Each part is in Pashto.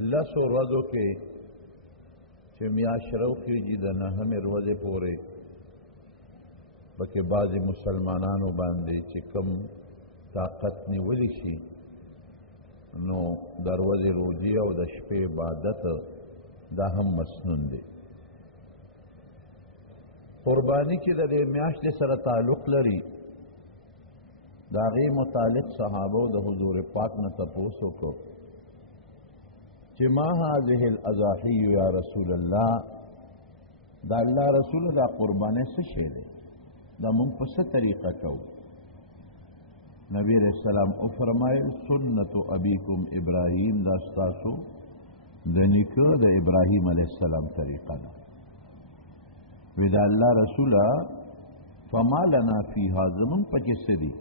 لسو ورځو کې چې میاشت راوخیږي د نهمې ورځې پورې پکې بعضې مسلمانانو باندې چې کم طاقت نیولی شي نو د ورځې روزي او د شپې عبادت دا هم مسنون دی. قربانی چې د دې میاشتې سره تعلق لري د هغې متعلق صحابو د حضور پاک نه تپوس وکړو چې ما هذه الاضاحی یا رسول الله، دا الله رسول دا قربانه څه شی دی، دا مونږ په څه طریقه کوو؟ نبی علیہ السلام او فرمایل سنت ابیکم ابراهیم، دا ستاسو د نیکه د ابراهیم علیہ السلام طریقه ده. وی دا الله رسوله فما لنا فیها، زمونږ پکې څه دي؟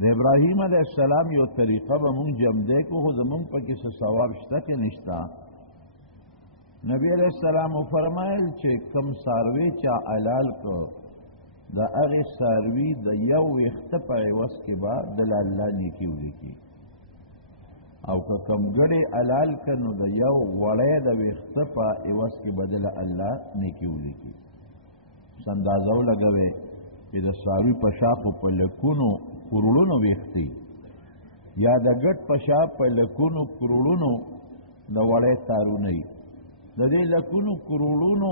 د ابراهیم علیہ السلام یو طریقه به مونږ جمع کو، خو زمونږ پکې څه ثواب شته که نشته؟ نبی علیہ السلام فرمایل چې کم څاروی چا حلال کو د هغې څاروي د یو ویښته په عوض کې به دله الله نیکي ولیکي، او که کم ګډې حلال که نو د یو وړی د ویښته په عوض کې به دله الله نیکي ولیکي. اوس اندازه ولګوئ چې د څاروي په شا خو په لکونو کروڑونو ویښتې یا د ګډ په شا په لکونو کروڑونو د وړی تارونه وي، د دې لکونو کروڑونو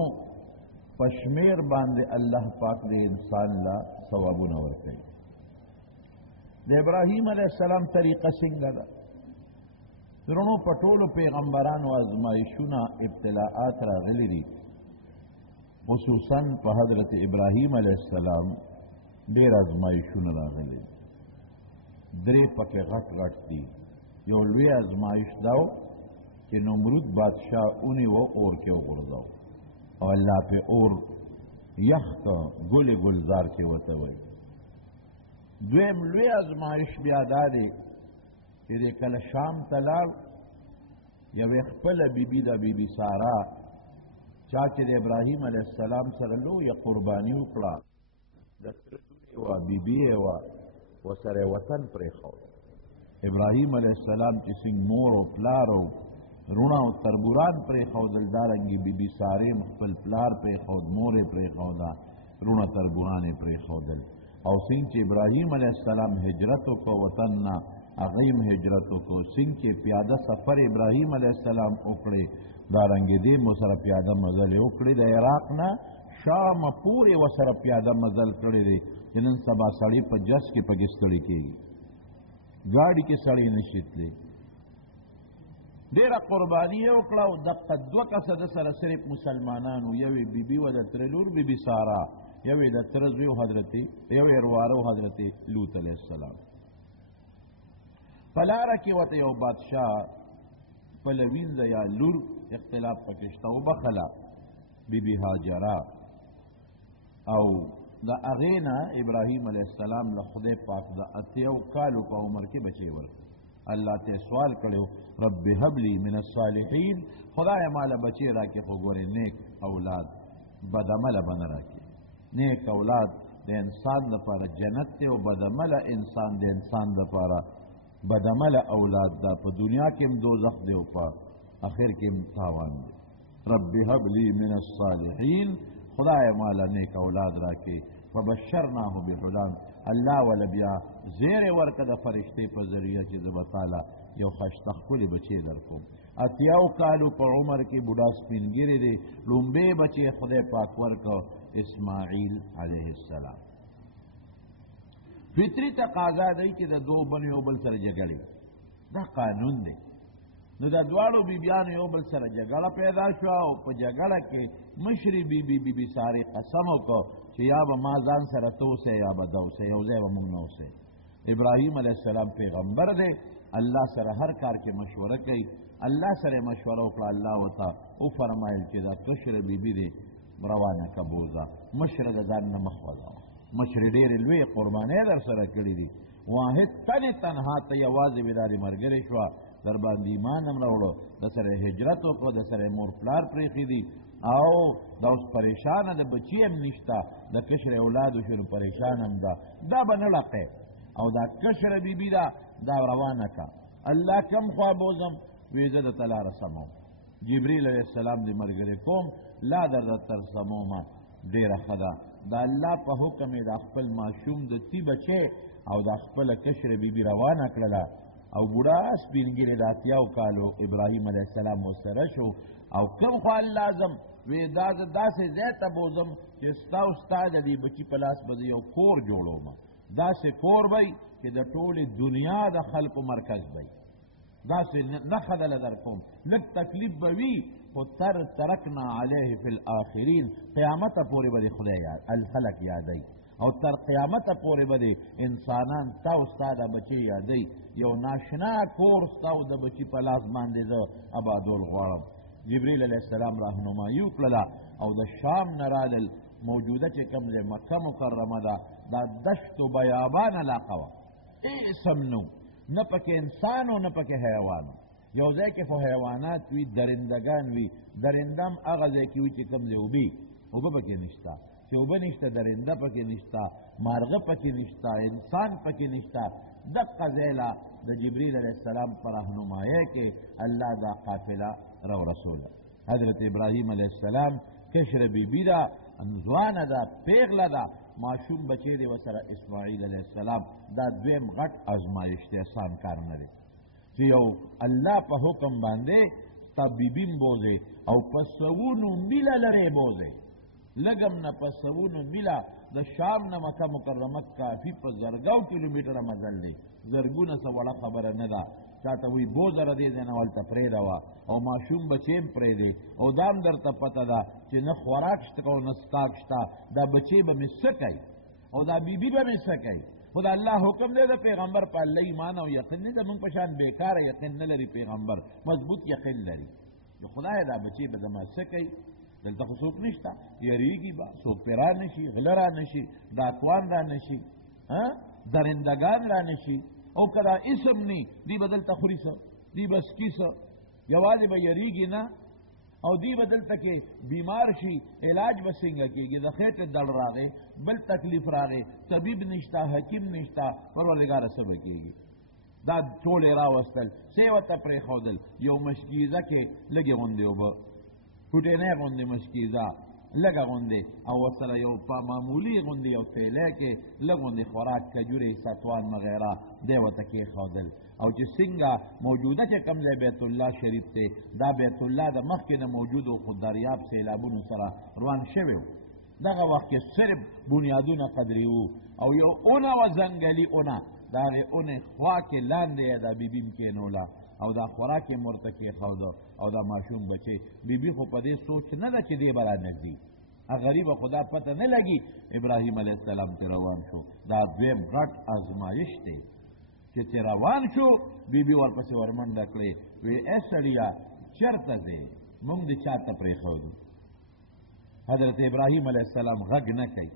په شمیر باندې الله پاک د انسان لا ثوابونه ورکوي. د ابراهیم علیه السلام طریقه څنګه ده؟ درنو په ټولو پیغمبرانو ازمایښونه ابتلاعات راغلي دي، خصوصا په حضرت ابراهیم علیه السلام ډېر ازمایښونه راغلي دي. درې پکې غټ غټ دي. یو لوی ازمایښ دا و چې نمرود بادشاه ونیوه اور کې وغورځاو او الله پې اور یخ که ګلې ګلزار چې ورته وایي. دویم لوی ازمایش بیا دا دی چې دی کله شام ته لاړ، یوې خپله بیبي ده بیبي سارا، چا چې د ابراهیم علیه السلام سره لویه قرباني وکړه، د تره لورې وه بیبي یې وه، ورسره یې وطن پرېښود. ابراهیم علیه السلام چې څنګه مور او پلار او رونه او تربوران پرېښودل، دارنګې بیبي سارې خپل پلار پرېښود، مور یې پرېښوده، رونه تربوران یې پرېښودل. او څنګه چې ابراهیم علیه السلام هجرت وکړه وطن نه، هغه هم هجرت وکړو. څنګه چې پیاده سفر ابراهیم علیه السلام وکړې، دارنګې دې مو سره پیاده مزل یې وکړې، د عراق نه شامه پورې ورسره پیاده مزل کړی دی چې نن سبا سړی په جس کې پکې ستړی کېږي، ګاډي کې سړی نشي تللی. ډېره قرباني یې وکړه او دقه دوه کسه د سره صرف مسلمانانو، یوې بیبي وه د تره لور بیبي سارا، یوې د تره زوی یوې رواره و حضرت لوط علیه السلام. په لاره کې ورته یو بادشاه خپله وینځه یا لور اختلاف پکې شته وبخله بیبي هاجره، او د هغې نه ابراهیم علیه السلام له خدای پاک د 80 کالو په عمر کې بچی ورکړ. الله ته سوال کړو رب هب لی من الصالحین، خدای ماله بچی راکې، خو ګورې نیک اولاد بدعمله به نه راکې. نیک اولاد د انسان دپاره جنت دی، او بدعمله انسان د انسان دپاره بدعمله اولاد ده، په دنیا کې هم دوزخ دی او په آخر کې هم تاوان دی. رب هب لی من الصالحین، خدای ماله نیک اولاد راکې. فبشرناه بغلام، الله ولا بیا زیر ورکه د فرشتې په ذریعه چې زه به تاله یو ښایسته ښکلې بچی درکوم. 80 کالو په عمر کې بوډا سپینګیری دی، لومبې بچی خدای پاک ورکه اسماعیل علیه السلام. فطري تقاضا دی چې د دوه بنو یو بل سره جګړې، دا قانون دی. نو د دواړو بیبیانو یو بل سره جګړه پیدا شوه، او په جګړه کې مشرې بیبي سارې قسم وکړه چې یا به ما ځان سره ته اوسئ یا به ده اوسئ، یو ځای به مونږ نه اوسئ. ابراهیم علیه السلام پیغمبر دی، الله سره هر کار کې مشوره کوي. الله سره مشوره وکړه، الله ورته وفرمایل چې دا کشره بیبي دی روانه که بوځه، مشره د ځان نه مخ وځوه. مشرې ډېرې لویې قربانۍ در سره کړي دي. واحد تنې تنها ته یوازې ودارې ملګرې شوه، در باندې ایمان هم راوړو، د سره هجرت وکړو، د سره مور پلار پرېښي دي، او دا اوس پریشانه ده، بچي هم نشته، د کشر اولاد وشو نو پریشان هم ده، دا به نه لقې. او دا کشره بیبي ده، دا روانه که الله کم خوا بوزم، وی زه درته لاره سموم جبریل علیه السلام دې ملګری کوم لا درته تر سمومه ډېره ښه ده د الله په حکم یې د خپل ماشوم د تی بچی او د خپله کشره بیبي روانه کړله او بوډا سپینګیرې د اتیاو کالو ابراهیم علیه السلام ورسره شو او کوم خوا لازم وی دا زه داسې ځای ته بوځم چې ستا او ستا د دې بچي په لاس به زه یو کور جوړوم داسې کور وی چې د ټولې دنیا د خلکو مرکز وی داسې نښه دله در کوم لږ تکلیف به وي خو ترکنا علیه فی الاخرین قیامته پورې به د خدای الخلق یادوي او تر قیامته پورې به د انسانان ستا او ستا د بچي یادوي یو ناشنا کور ستا او د بچي په لاس باندې زه آبادول غواړم جبریل علیه السلام راهنمایي وکړله او د شام نه رالل موجوده چې کوم ځای مکه مکرمه ده دا دشت و بیابان علاقه وه اسم نو نه پکې انسان و نه پکې حیوان یو ځای کې خو حیوانات وي درندگان وي درنده هم هغه ځای کې وي چې کوم ځای اوبه پکې نشته چې اوبه نشته درنده پکې نشته مارغه پکې نشته انسان پکې نشته دقه ځای له د جبریل علیه السلام په رهنمایۍ کې الله دا قافله رسوله حضرت ابراهیم علیه السلام کشره بیبي ده ځوانه ده پیغله ده ماشوم بچی دی ورسره اسماعیل علیه السلام دا دویم غټ ازمایش دی آسان کار نه دی چې یو الله په حکم باندې ستا بیبیم بوځې او په سوونو میله لرې بوځې لږم نه په سوونو میله د شام نه مکه مکرمه کافي په زرګو کیلومیټره مزل دی زرګونه څه وړه خبره نه ده چاته وی بوزره دې ځای نه ولته پرېږده وه او ماشوم بچی هم پرېږدي او دا هم درته پته ده چې نه خوراک شته او نه څښاک شته دا بچی به مې څه کوي او دا بیبي به مې څه کوي خو د الله حکم دی د پیغمبر په الله ایمان او یقین نه زمونږ په شان بېکاره یقین نه لري پیغمبر مضبوط یقین لري د خدای دا بچی به زما څه کوي دلته خو څوک نشته یریږي به څوک پرې را نه شي غله را نه شي ډاکوان را نه شي درندگان را نه شي او کدا اسم نی دی بدل تخوری سا دی بسکی سا یوازی با یریگی نا او دی بدل تکے بیمار شی علاج بسنگا کیگی دا خیط دل راگے بل تکلیف راگے طبیب نشتا حکیم نشتا پروردگار سب کیگی دا ټول راوستل سیوتا پری خودل یو مشکیزه کې لگی غنده او با پوٹینه غنده مشکیزه لگا غنده او وصله یو پا معمولی غنده یو تیله که لگنده خوراک کجوری ستوان مغیره دیوتا که خودل او چې څنګه موجوده چې کم ځای بیت الله شریف ته دا بیت الله د مخکې نه موجودو خو دریاب سیلابونو سره روان شوی و دغه وخت کې صرف بنیادونه قدرې وو او یو اونه و ځنګلي اونه د هغې اونې خوا کې لاندې یې دا بیبي م کېنوله او دا خوراک یې مورته کېښوده او دا ماشوم بچی بیبي خو په دې سوچ نه ده چې دې به رانږدي غریبه خدا پته نه لګي ابراهیم علیه السلام ته روان شو دا دویم غټ ازمایش دی چې ته روان شو بیبي ورپسې ورمنډه کړې وی ای سړیه چېرته ځې موږ دې چا ته پرېښودو حضرت ابراهیم علیه السلام غږ نه کوي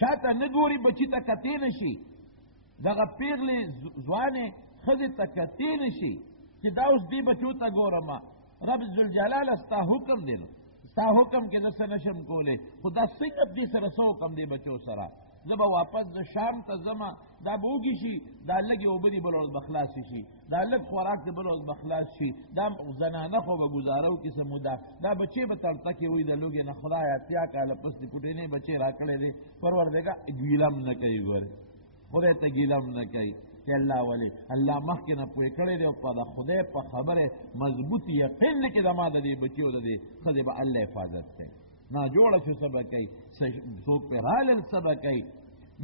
شاته نه ګوري بچي ته کتې نه شي دغه پیغلې ځوانې ښځې ته کتې نه شي چې دا اوس دې بچو ته ګورمه رب ذوالجلاله ستا حکم دی نو ستا حکم کې زه څه نشم کولی خو دا څنګه دې سره څه حکم دی بچو سره زه به واپس د شام ته ځمه دا به وږي شي دا لږې اوبه دي بله ورځ به خلاصې شي دا لږ خوراک دی بله ورځ به خلاص شي دا زنانه خو به ګزاره وکړي څه موده دا بچې به تړته کې وي د لوږې نه خدایه اتیا کاله پس دې کوټینې بچې را کړی دی پروردګار ګیله هم نه کوي ګورې خدای ته ګیله هم نه کوي کہ اللہ ولی اللہ مخکې نه پوی کړی دی او په د خدای په خبره مضبوط یقین دی چې زما د دې بچي او د دې ښځې به الله حفاظت کوي ناجوړه شو څه به کوي څوک پرې رالل څه به کوي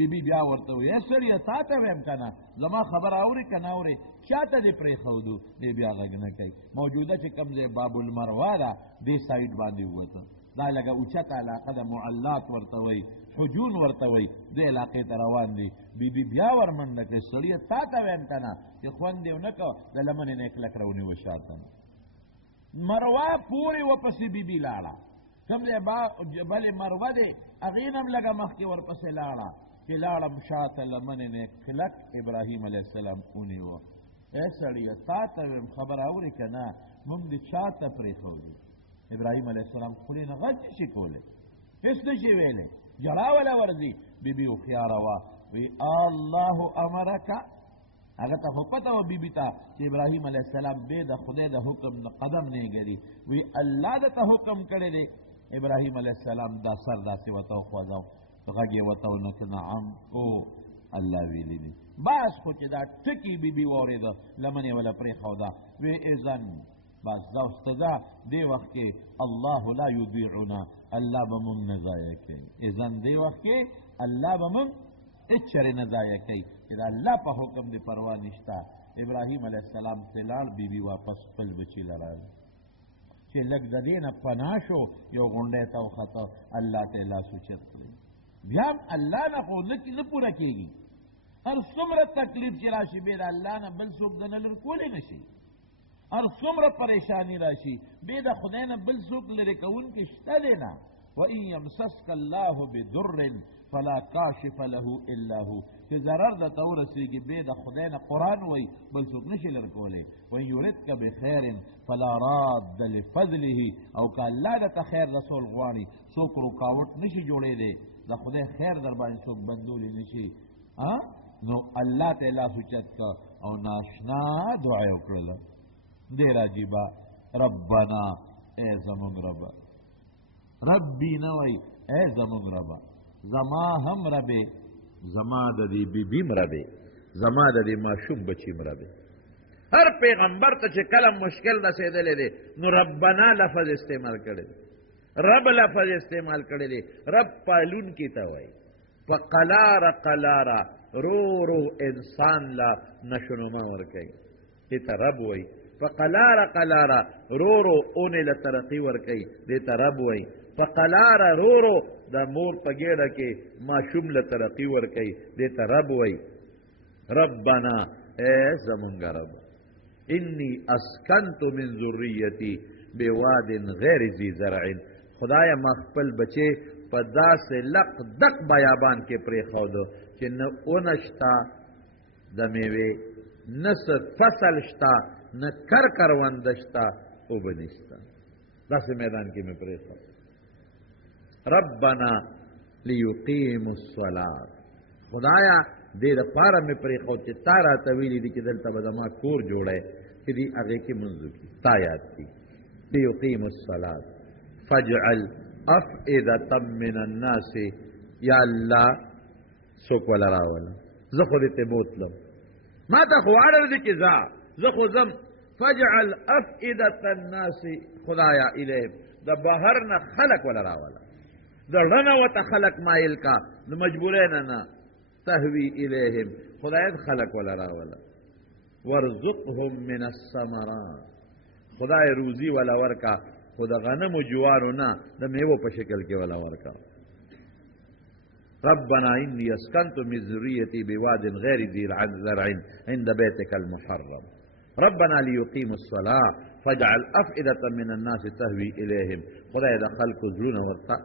بیبي بیا ورته وایي ای سړیه تا ته ویم که نه زما خبره اورې که نه اورې چا ته دې پرېښودو دی بیا غږ نه کوي موجوده چې کوم ځای باب المروه ده دې سایډ باندې ووته دا لږه اوچته علاقه ده معلات ورته وایي حجون ورته وایي دې علاقې ته روان دي بیبي بیا ورمنډه کړې سړیه تا ته ویم که نه چې خوند دې ونه کړه د لمنې نه یې کلک راونیوه شاته مروه پورې ورپسې بیبي لاړه کوم ځای بلې مروه دی هغې نه هم لږه مخکې ورپسې لاړه چې لاړم شاته لمنې نه کلک ابراهیم علیه السلام ونیوه ای سړیه تا ته ویم خبره اورې که نه موږ دې چا ته پرېښودو ابراهیم علیه السلام خولې نه غږ نشي کولی هېڅ نشي ویلی جړا وله ورځي بیبي هوښیاره وه وی الله امرکه هغه ته خو پته وه بیبي ته چې ابراهیم علیه السلام بې د خدای د حکم نه قدم نه ګري وی الله درته حکم کړی دی ابراهیم علیه السلام دا سر داسې ورته وخوځاو غږ یې ورته ونه کړ نعم او الله ویلی دی بس خو چې دا ټکي بیبي واورېده لمن یې وله پرېښوده وی اذن بس دا استدا دې وخت کې الله لا یضیعنا الله به مونږ نه ضایع کوي اذن دې وخت کې الله به مونږ هېڅ چرې نه ضایع کوي چې د الله په حکم دې پروا نشته ابراهیم علیه السلام ته لاړ بیبي واپس خپل بچي له راغی چې لږ د دې نه پناه شو یو غونډی ته وخته الله ته یې لاس اوچت کړی بیا هم الله نه خو نه پوره کېږي هر څومره تکلیف چې راشي بې د الله نه بل څوک د نه لرې کولی نه شي هر څومره پریشانی راشي بې د خدای نه بل څوک لرې کوونکی شته دی نه وان یمسسک الله بدر فلا کاشف له الا هو چې ضرر درته ورسېږي بې د خدای نه قرآن وایي بل څوک نشي لرې کولی وان یردک بخیر فلا راد لفضله او که الله درته خیر رسول غواړي څوک رکاوټ نشي جوړېدی د خدای خیر در باندې څوک بندولی نشي نو الله ته لاس اوچت که او ناشنا دعا یې وکړله ډېر عجیبه ربنا ای زمونږ ربه ربي نه وایي ای زمونږ ربه زما هم ربې زما د دې بیبیم ربې زما د دې ماشوم بچیم ربې هر پیغمبر ته چې کله مشکل رسېدلی دی نو ربنا لفظ استعمال کړی دی رب لفظ استعمال کړی دی رب پالونکي ته وایي په قلاره قلاره رو رو انسان لا نشونما ورکوي دې ته رب وایي په قلاره قلاره رو رو اونې له ترقي ورکوي دې ته رب وایي په قلاره رو رو د مور په ګېډه کې ماشوم له ترقي ورکوي دې ته رب وایي ربنا اے زمونږ رب انی اسکنت من ذریتی بواد غیر ذی زرع خدایا ما خپل بچې په داسې لق دق بیابان کې پرېښودو چې نه اونه شته د میوې نه څه فصل شته نه کرونده شته اوبه نشته داسې میدان کې مې پرېښود ربنا لیقیموا الصلاة خدایا دې دپاره مې پرېښود چې تا راته ویلي دي چې دلته به زما کور جوړی چې دې هغې کې لمونځ وکړي تا یاد کړي لیقیموا الصلاة فاجعل افئدة من الناس یا الله څوک وله راوله زه خو دې ته بوتلم ما ته خو اړه ده چې زه خو ځم فاجعل افئدة الناس خدایا الیهم د بهر نه خلق وله راوله د زړه نه ورته خلق مایل کا د مجبورۍ نه تهوی الیهم خدای خلق وله راوله وارزقهم من الثمرات خدای روزي وله ورکا خو د غنمو جوارو نه د میوو په شکل کې وله ورکا ربنا انی اسکنت من ذریتی بواد غیر ذی زرع عند بیتک المحرم ربنا لیقیموا الصلاة فاجعل افئدة من الناس تهوی الیهم خدای د خلقو زړونه ورته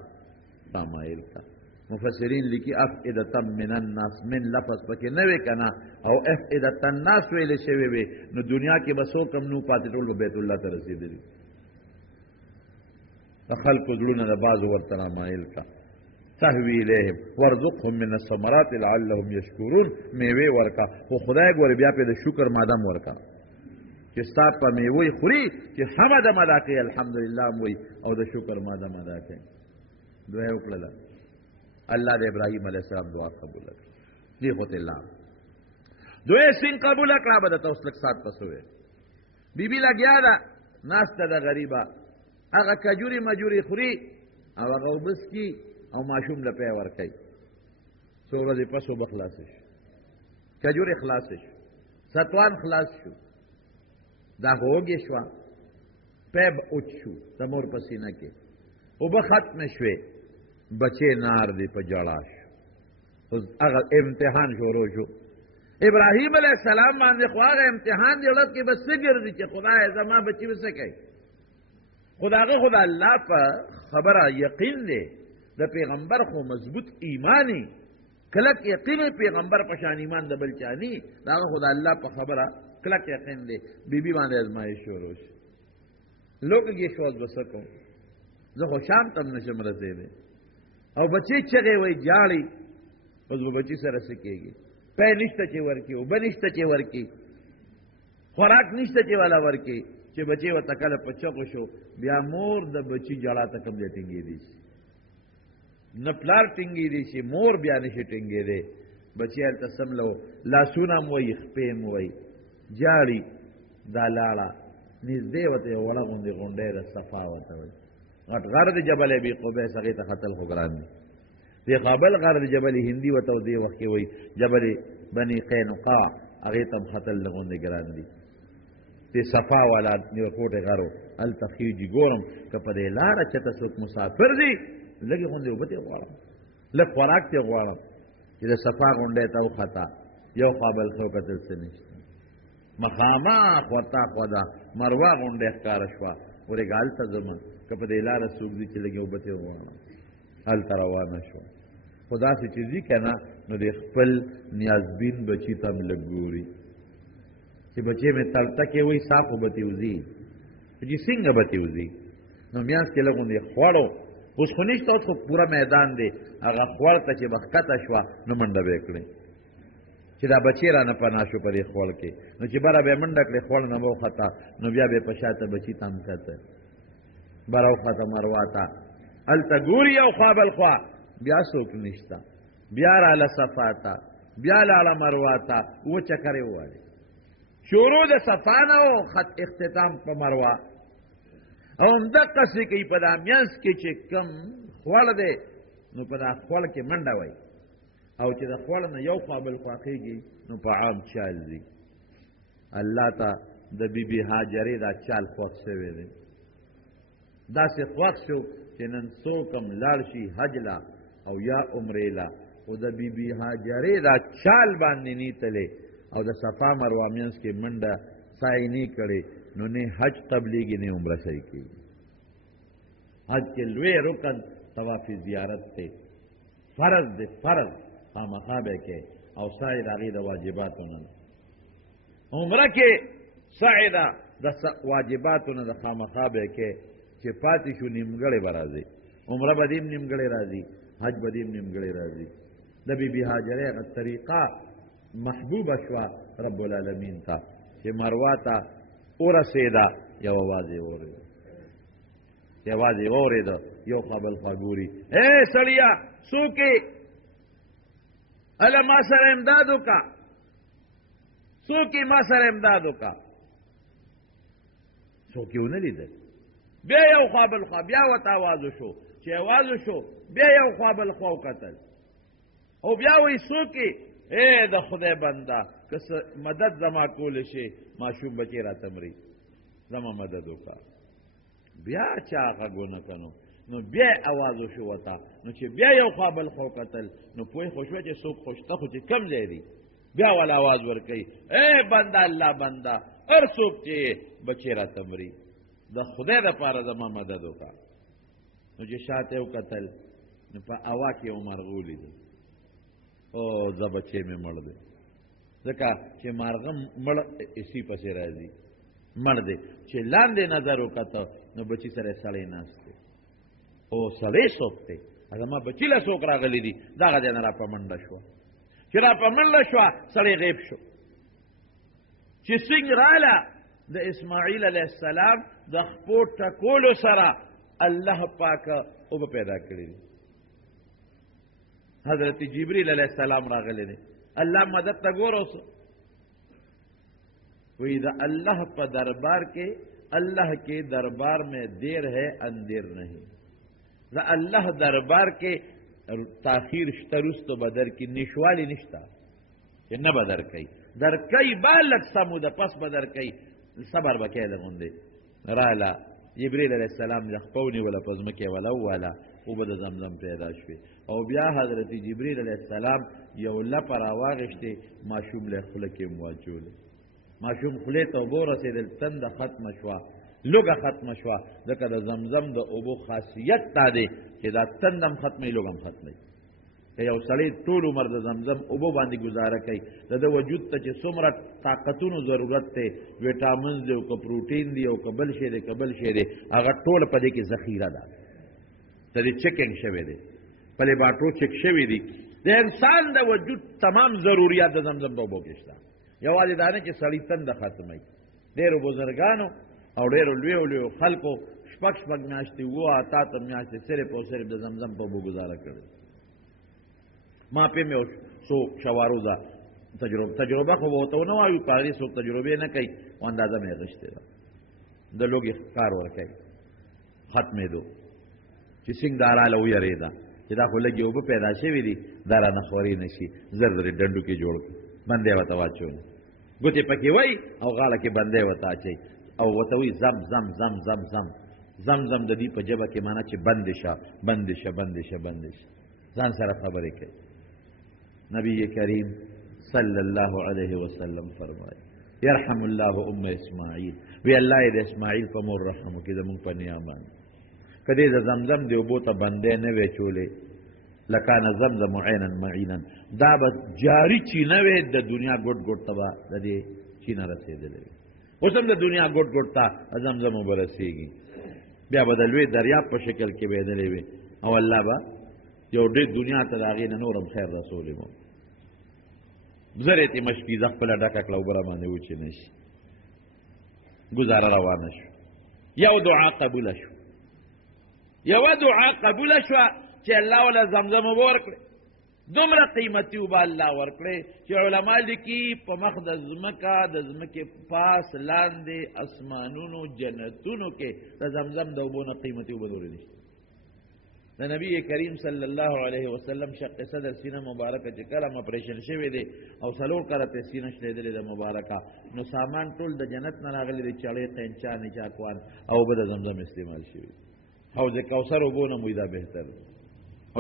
تمایل کا مفسرین لیکي افئدة من الناس من لفظ پکې نه وی کنه او افئدة الناس ویل شوی وي نو دنیا کې به څوک هم نو پاتې ټول به بیت الله ته رسېدلي د خلقو زړونه د بعضو ورته رامایل کا تهوی الیهم وارزقهم من الثمرات لعلهم یشکرون میوې ورکا خو خدای ګورې بیا پې د شکر مادام ورکا چې ستا په میوې خوري چې حمد هم ادا کوي الحمدلله هم وایي او د شکر مادام ادا کوي دعا یې وکړله الله د ابراهیم علیه السلام دعا قبوله کړه دې خو ته لاړ دعا یې څنګه قبوله کړه به درته اوس لږ ساعت پس وویل بیبي لګیا ده ناسته ده غریبه هغه کجوري مجوري خوري او هغه اوبه څکي او ماشوم له پی ورکوي څو ورځې پس اوبه خلاصې شو کجورې خلاصې شو ستوان خلاص شو دا خو وږې شوه پی به اوچ شو د مور په سینه کې اوبه ختمې شوې بچې نار دی په جړا شو اوس هغه امتحان شروع شو ابراهیم علیه السلام باندې خو هغه امتحان دی ورځ کې به څه ګرځي چې خدای زما بچي به څه کوي خو د هغه خو د الله په خبره یقین دی د پیغمبر خو مضبوط ایمانی کلک یقین پیغمبر په شان ایمان د بل چا نی د هغه خو د الله په خبره کلک یقین دی بیبي باندې ازمایش شروع شو لوګې شو اوس به څه کوم زه خو شام ته هم نشم رسېدی او بچی چغې وایي جاړي اوس به بچي سره څه کېږي پی نشته چې ورکي اوبه نشته چې ورکي خوراک نشته چې والا ورکي چې بچی ورته کله په چغو شو بیا مور د بچی جړا ته کم دی ټینګېدی شي نه پلار ټینګېدی شي مور بیا نشي ټینګېدی بچی هلته سملو لاسونه م وایي خپې م وایي جاړي دا لاړه نږدې ورته یو وړه غوندې غونډۍ ده صفا ورته وایي غټ غر د جبل ابي قبیس هغې ته ختل خو ګران دي دې قابل غر د جبل هندي ورته دې وخت کې وایي جبل بني قینقاع هغې ته هم ختل د غوندې ګران دي دې صفا والا نیوکوټې غرو هلته خیږي ګورم که په دې لاره چېرته څوک مسافر دي لږې غوندې اوبه ترې غواړم لږ خوراک ترې غواړم چې د صفا غونډۍ ته وخته یو خوا بل خوا وکتل څه نشته مخامخ ورته خوا ده مروه غونډۍ ښکاره شوه ورېږه هلته ځمه که په دې لاره څوک دي چې لږې اوبه ترې وغواړم هلته روانه شوه خو داسې چې ځي که نه نو د خپل نیازبین بچي ته هم لږ ګوري چې بچی مې تلته کې وایي صاف اوبه ترې وځي چې څنګه به ترې وځي نو میانځ کې لږ غوندې خوړو اوس خو نشته اوس خو پوره میدان دی هغه خوړ ته چې به ښکته شوه نو منډه به یې کړې چې دا بچی رانه پناه شو په دې خوړ کې نو چې بره به یې منډه کړې خوړ نه به وخته نو بیا به یې په شاته بچي ته هم کته بره وخته مروه ته هلته ګوري یو خوا بل خوا بیا څوک نشته بیا راله صفا ته بیا لاړه مروه ته اووه چکرې ووهلې شروع د صفا نه و خط اختتام په مروه او همدقسې کوي په دا میانځ کې چې کم خوړ دی نو په دا خوړ کې منډه وایي او چې د خوړ نه یو خوا بل خوا خېږي نو په عام چال ځي الله ته د بی بي هاجرې دا چال خوښ شوی دی داسې خوښ شو چې نن څوک هم لاړ شي حج له او یا عمرې له خو د بی بي هاجرې دا چال باندې نیتلې او د صفا مروه منځ کې منډه سعی نه کړې نو نه حج تبلیغي نه عمره صحیح کېږي حج کې لوی رکن طواف زیارت دی فرض دی فرض خامخا به کې او سعی د هغې د واجباتو نه عمره کې سعی ده د واجباتو نه د خامخا به کې چې پاتې شو نیمګړی به راځي عمره به دې هم نیمګړی راځي حج به دې هم نیمګړی راځي د بی بي هاجرې هغه طریقه محبوبه شوه رب العالمین ته چې مروه ته ورسېده یو اواز یې واورېده یواز یې واورېده یو خوا بل خوا ګوري ای سړیه څوک یې هله ما سره امداد وکړه څوک یې ما سره امداد وکړه څوک یې ونه لیدل بیا یو خوا بل خوا بیا ورته اواز وشو چې اواز وشو بیا یو خوا بل خوا وکتل او بیا وایي څوک یې اے د خدای بنده که مدد زما کولی شي ماشوم بچی راته مري زما مدد وکړه بیا چا غږ ونه کړو نو بیا اواز وشو ورته نو چې بیا یو خوا بل خوا وکتل نو پوه خو شوه چې څوک خوشته خو چې کم ځای دی بیا والا اواز ورکوي اے بنده الله بنده هر څوک چې بچی راته مري د خدای دپاره زما مدد وکړه نو چې شاته وکتل نو په هوا کې یو مرغه ولیده او زه بچی مې مړ دی ځکه چې مارغه مړ اسی پسې راځي مړ دی چې لاندې نظر وکته نو بچی سره سړی ناست دی او سړی څوک دی زما بچي له څوک راغلی دي دغه ځای نه را په منډه شوه چې را په منډه شوه سړی غیب شو چې څنګه راله د اسماعیل علیه السلام د خپو ټکولو سره الله پاکه اوبه پیدا کړي دي حضرت جبریل علیہ السلام راغلی دی اللہ مدد تا گور اوسو وی دا اللہ پا دربار کے اللہ کے دربار میں دیر ہے اندیر نہیں دا اللہ دربار کے تاخیر شترست و بدر کی نشوالی نشتا کہ نہ بدر کئی در کئی بالک سمود پس بدر کئی صبر بکی لگون دے رالا جبریل علیہ السلام لخپونی ولا پزمکی ولا والا او به د زمزم پیدا شوې او بیا حضرت جبریل علیه السلام یو لپه راواغېښتې ماشوم له خوله کې م واچولې ماشوم خولې ته اوبه ورسېدل تنده ختمه شوه لوږه ختمه شوه ځکه د زمزم د اوبو خاصیت دا دی چې دا تنده هم ختموي لوږه هم ختموي که یو سړی ټول عمر د زمزم اوبو باندې ګزاره کوي د ده وجود ته چې څومره طاقتونو ضرورت دی ویټامنز دی او که پروټین دی او که بل شی دی که بل شی دی هغه ټول په دې کې ذخیره ده د دې چیکنګ شوی دی په لیبارټرو چیک شوي دي د انسان د وجود تمام ضروریات د زمزم په اوبو کې شته یوازې دا نه چې سړی تنده ختموي ډېرو بزرګانو او ډېرو لویو خلکو شپږ میاشتې اووه اته اته میاشتې صرف او صرف د زمزم په اوبو ګزاره کړې ما پې مې څو شواروزه تجربه خو به ورته ونه وایو په هغې څوک تجربې نه کوي او اندازه مې اخیستې ده د لوږې کار ورکوي ختمېدو چې سینګ داراله ویرېده چې دا خو لږې اوبه پیدا شوي دي دا رانه خورې نه شي زر زر یې ډنډو کې جوړ کړي بندې ورته واچوي ګوتې پکې وای او غاړه کې بندې ورته اچوي او ورته وایي زم زم زم زم زم زم زم د دې په ژبه کې معنا چې بندې شه بندې شه بندې شه بندې شه ځان سره خبرې کوي نبی کریم صلی الله علیه وسلم فرمایي یرحم الله ام اسماعیل وی الله یې د اسماعیل په مور رحم وکړي زموږ په نیا باندې که دې د زمزم د اوبو ته بندې نه وی چولې لکان زمزم عینا معینا دا به جاری چینه وی د دنیا ګوټ ګوټ ته به د دې چینه رسېدلی وي اوس هم د دنیا ګوټ ګوټ ته زمزم اوبه رسېږي بیا به د لوی دریاب په شکل کې بهېدلی وي او الله به یو ډېر دنیا ته د هغې نه نور هم خیر رسولی مو زر یې تېمه شپېزه خپله ډکه کړه اوبه راباندې وچې نه شي ګزاره روانه شو یو دعا قبوله شو یوه دعا قبوله شوه چې الله وله زمزم اوبه ورکړې دومره قیمتي اوبه الله ورکړې چې علما لیکي په مخ د ځمکه د ځمکې پاس لاندې اسمانونو جنتونو کې د زمزم د اوبو نه قیمتي اوبه نورې نشته د نبی کریم صلی الله علیه وسلم شق صدر سینه مبارکه چې کله اپریشن شوی دی او څلور کاله ته سینه شلیدلې ده مبارکه نو سامان ټول د جنت نه راغلی دی چړې قینچا نیچاکوان او اوبه د زمزم استعمال شوي حوض کوثر اوبو نه موی دا بهتر